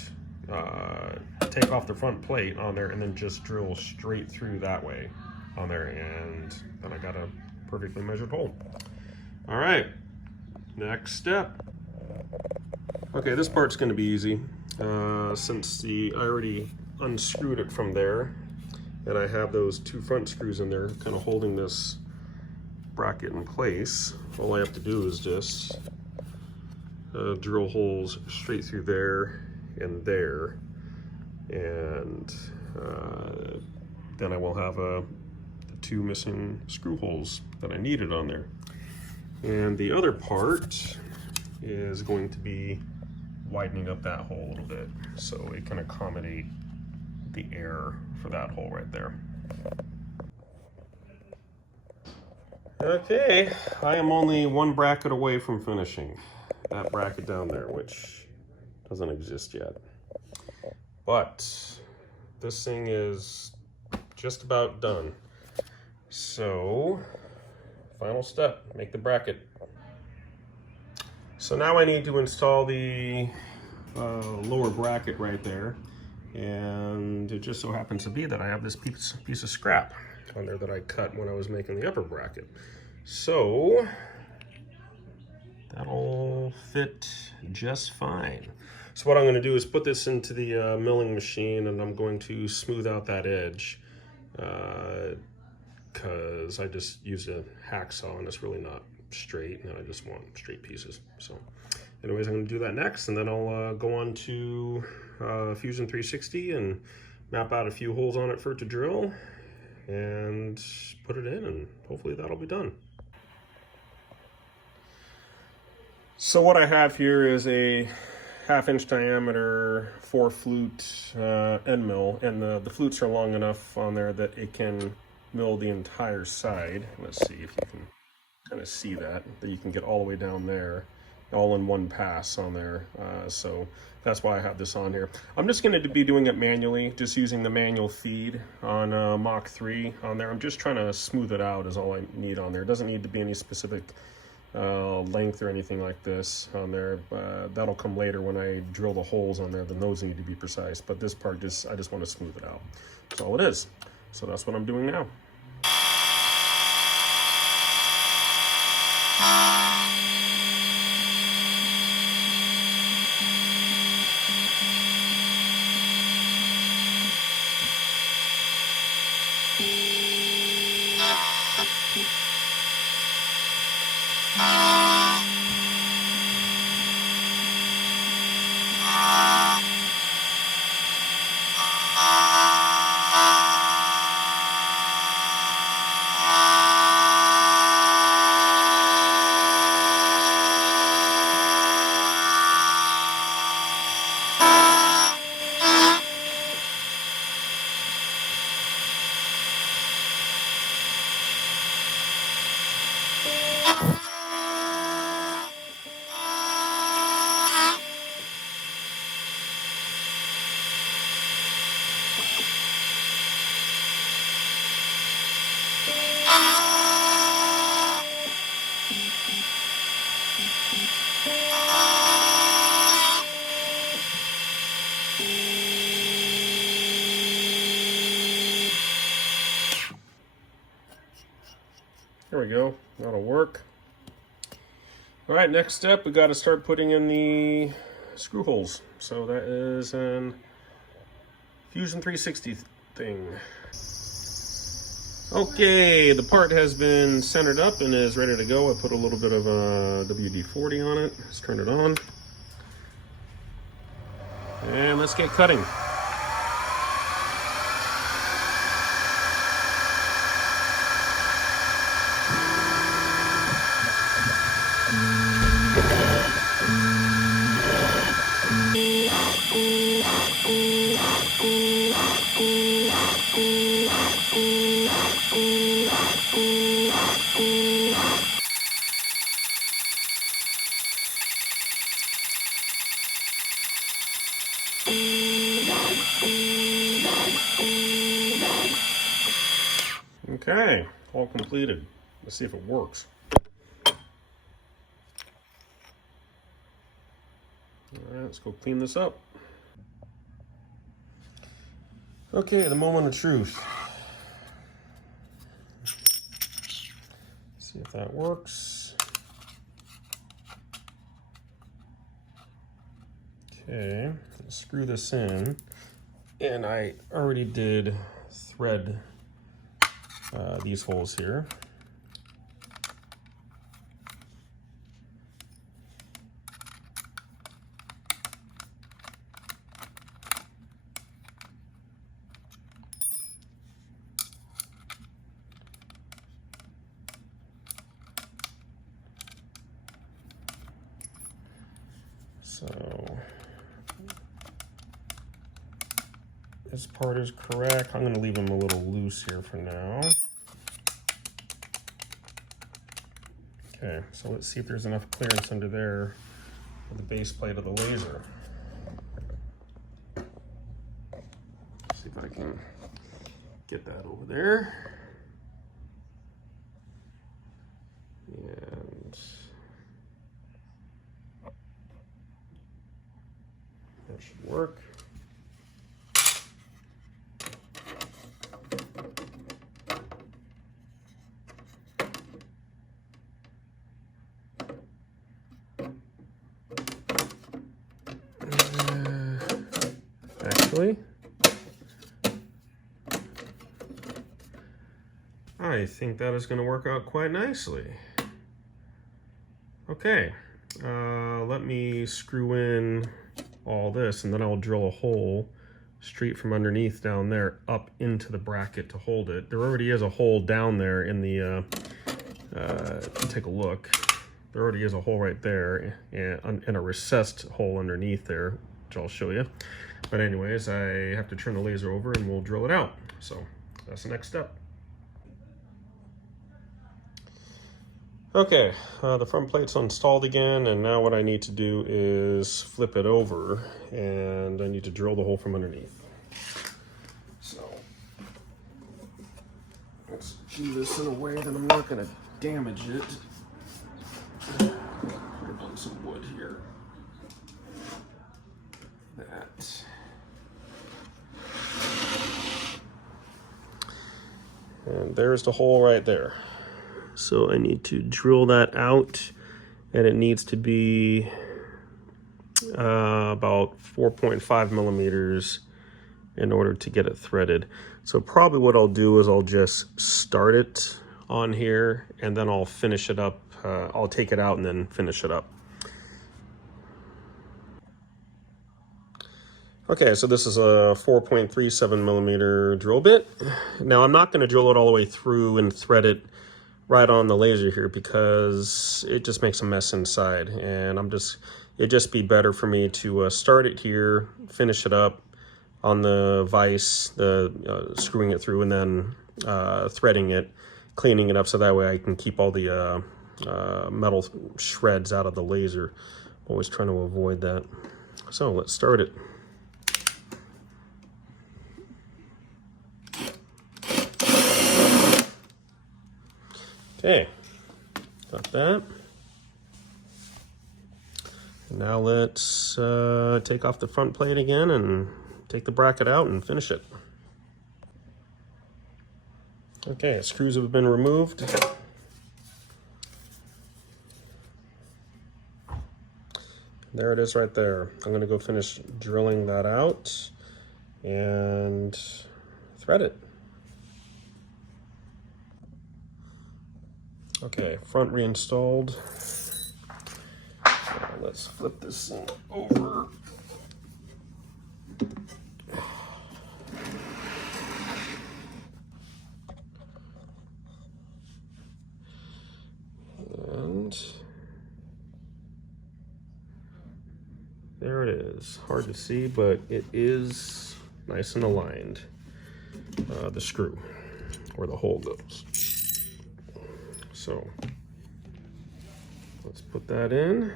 take off the front plate on there, and then just drill straight through that way on there, and then I got a perfectly measured hole. All right, next step. Okay, this part's going to be easy since I already unscrewed it from there, and I have those 2 front screws in there kind of holding this bracket in place. All I have to do is just drill holes straight through there and there, and then I will have the 2 missing screw holes that I needed on there. And the other part is going to be widening up that hole a little bit so it can accommodate the air for that hole right there. Okay, I am only 1 bracket away from finishing that bracket down there, which doesn't exist yet. But this thing is just about done. So, final step, make the bracket. So now I need to install the lower bracket right there. And it just so happens to be that I have this piece of scrap on there that I cut when I was making the upper bracket. So that'll fit just fine. So what I'm going to do is put this into the milling machine, and I'm going to smooth out that edge because I just used a hacksaw and it's really not straight, and I just want straight pieces. So anyways, I'm going to do that next, and then I'll go on to Fusion 360 and map out a few holes on it for it to drill and put it in, and hopefully that'll be done. So what I have here is a 1/2 inch diameter 4 flute end mill, and the flutes are long enough on there that it can mill the entire side. Let's see if you can kind of see that you can get all the way down there. all in one pass on there. So that's why I have this on here. I'm just going to be doing it manually, just using the manual feed on Mach 3 on there. I'm just trying to smooth it out is all I need on there. It doesn't need to be any specific length or anything like this on there. That'll come later when I drill the holes on there. Then those need to be precise. But this part, I just want to smooth it out. That's all it is. So that's what I'm doing now. There we go, that'll work. All right, next step, we got to start putting in the screw holes. So that is an Fusion 360 thing. Okay, the part has been centered up and is ready to go. I put a little bit of WD-40 on it. Let's turn it on. And let's get cutting. Okay, all completed. Let's see if it works. All right, let's go clean this up. Okay, the moment of truth. See if that works. Okay, let's screw this in. And I already did thread these holes here. So this part is correct. I'm going to leave them a little loose here for now. Okay, so let's see if there's enough clearance under there for the base plate of the laser. See if I can get that over there. And that should work. Actually, I think that is going to work out quite nicely. Okay, let me screw in all this and then I'll drill a hole straight from underneath down there up into the bracket to hold it. There already is a hole down there in the, take a look. There already is a hole right there and a recessed hole underneath there, which I'll show you. But anyways, I have to turn the laser over and we'll drill it out. So that's the next step. Okay, the front plate's installed again, and now what I need to do is flip it over, and I need to drill the hole from underneath. So let's do this in a way that I'm not going to damage it. Put on some wood here. That. And there's the hole right there. So I need to drill that out, and it needs to be about 4.5 millimeters in order to get it threaded. So probably what I'll do is I'll just start it on here, and then I'll finish it up. I'll take it out and then finish it up. Okay, so this is a 4.37 millimeter drill bit. Now I'm not going to drill it all the way through and thread it right on the laser here because it just makes a mess inside, and it'd just be better for me to start it here, finish it up on the vise, screwing it through, and then threading it, cleaning it up so that way I can keep all the metal shreds out of the laser. Always trying to avoid that. So let's start it. Okay, got that. Now let's take off the front plate again and take the bracket out and finish it. Okay, screws have been removed. There it is right there. I'm gonna go finish drilling that out and thread it. Okay, front reinstalled. Let's flip this thing over. And there it is. Hard to see, but it is nice and aligned. The screw, where the hole goes. So let's put that in.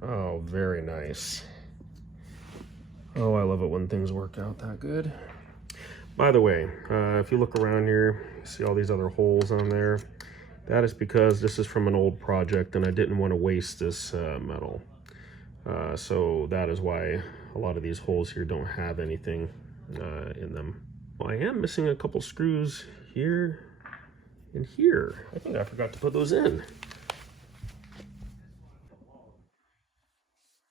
Oh, very nice. Oh, I love it when things work out that good. By the way, if you look around here, you see all these other holes on there. That is because this is from an old project and I didn't want to waste this metal. So that is why a lot of these holes here don't have anything in them. Well, I am missing a couple screws here and here. I think I forgot to put those in.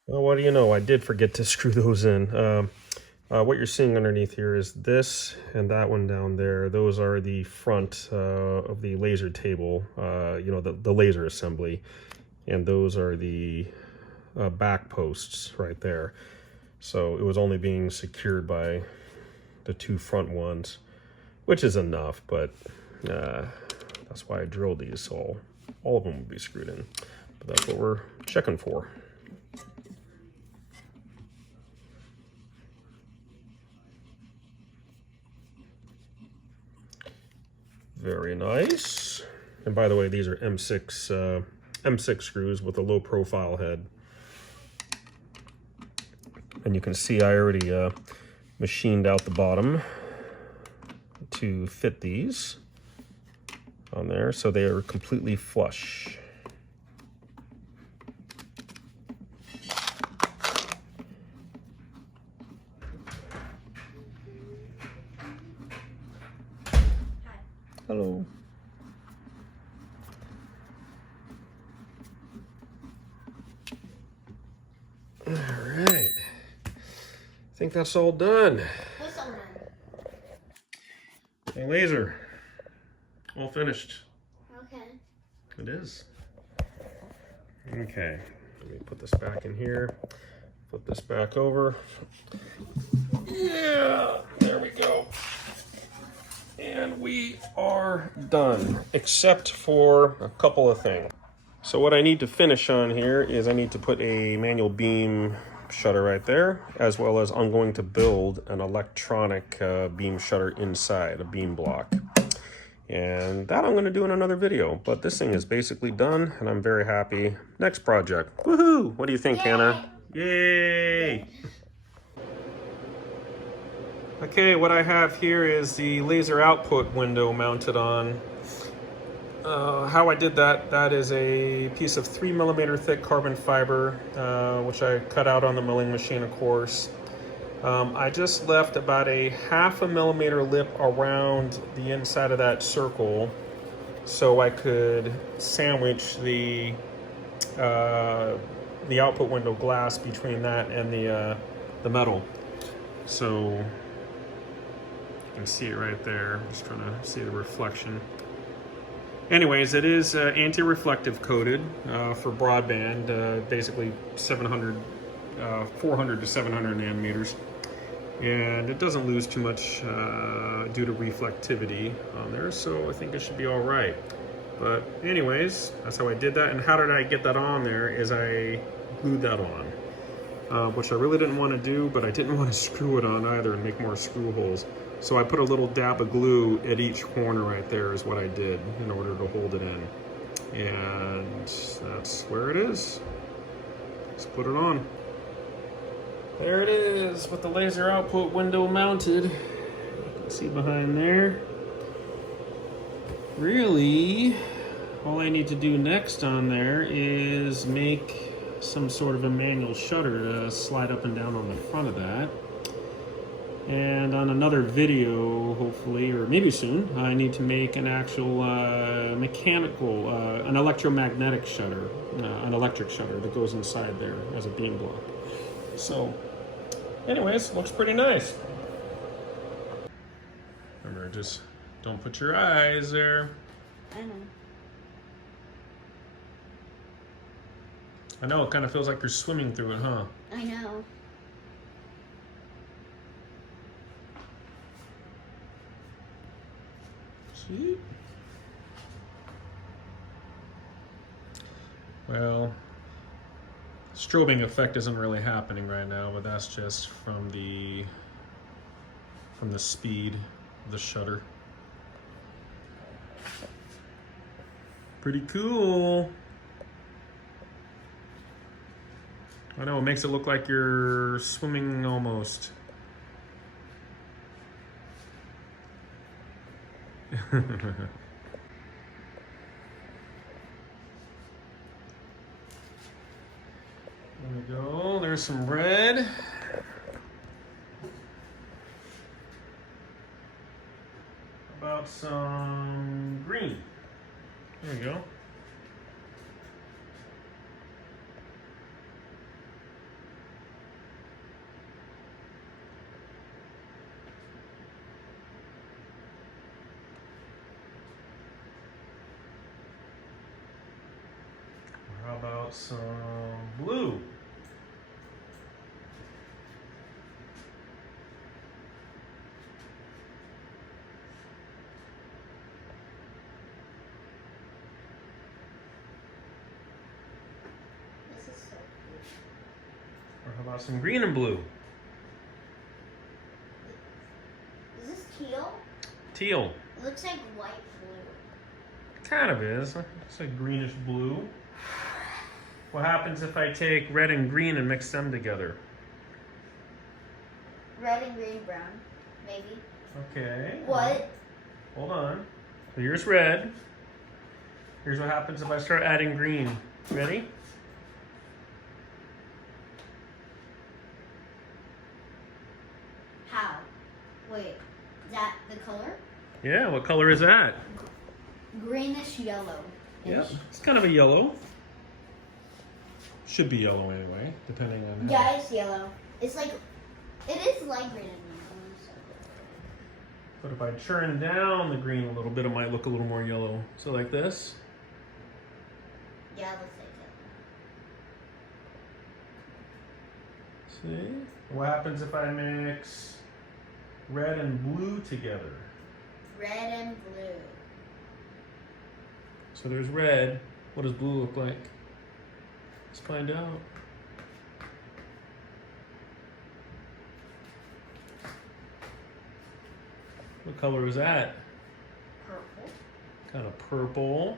Well, what do you know? I did forget to screw those in. What you're seeing underneath here is this and that one down there. Those are the front of the laser table, you know, the laser assembly. And those are the back posts right there. So it was only being secured by the two front ones, which is enough, but that's why I drilled these, so all of them would be screwed in. But that's what we're checking for. Very nice. And by the way, these are M6 screws with a low profile head. And you can see I already machined out the bottom to fit these on there, so they are completely flush. Hello. All right. I think that's all done. What's all done? The laser, all finished. Okay. It is. Okay, let me put this back in here. Flip this back over. Yeah, there we go. And we are done, except for a couple of things. So what I need to finish on here is I need to put a manual beam shutter right there, as well as I'm going to build an electronic beam shutter inside a beam block. And that I'm going to do in another video, but this thing is basically done and I'm very happy. Next project. Woohoo! What do you think, Hannah? Yay! Okay, what I have here is the laser output window mounted on. How I did that, that is a piece of 3mm thick carbon fiber, which I cut out on the milling machine, of course. I just left about a 1/2 millimeter lip around the inside of that circle so I could sandwich the output window glass between that and the metal. So you can see it right there. I'm just trying to see the reflection. Anyways, it is anti-reflective coated for broadband, basically 400 to 700 nanometers. And it doesn't lose too much due to reflectivity on there, so I think it should be all right. But anyways, that's how I did that. And how did I get that on there is I glued that on, which I really didn't want to do, but I didn't want to screw it on either and make more screw holes. So I put a little dab of glue at each corner right there is what I did in order to hold it in. And that's where it is. Let's put it on. There it is with the laser output window mounted. You can see behind there. Really, all I need to do next on there is make some sort of a manual shutter to slide up and down on the front of that. And on another video, hopefully, or maybe soon, I need to make an actual mechanical, an electromagnetic shutter, an electric shutter that goes inside there as a beam block. So, anyways, looks pretty nice. Remember, just don't put your eyes there. I know. I know, it kind of feels like you're swimming through it, huh? I know. See? Well, strobing effect isn't really happening right now, but that's just from the speed of the shutter. Pretty cool. I know, it makes it look like you're swimming almost. There we go, there's some red. About some green. There we go. How about some blue? This is so cool. Or how about some green and blue? Is this teal? Teal. It looks like white blue. Kind of is. It's a greenish blue. What happens if I take red and green and mix them together? Red and green, brown, maybe. Okay. What? Hold on. So here's red. Here's what happens if I start adding green. Ready? How? Wait, is that the color? Yeah, what color is that? Greenish yellow. Yeah, it's kind of a yellow. Should be yellow anyway, depending on how. Yeah, it's yellow. It's like, it is light green. But if I churn down the green a little bit, it might look a little more yellow. So like this. Yeah, it looks like it. See? What happens if I mix red and blue together? Red and blue. So there's red. What does blue look like? Let's find out. What color is that? Purple. Kind of purple.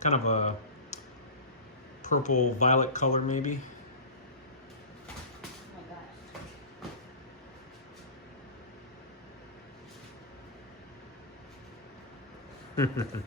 Kind of a purple violet color maybe. Oh my gosh.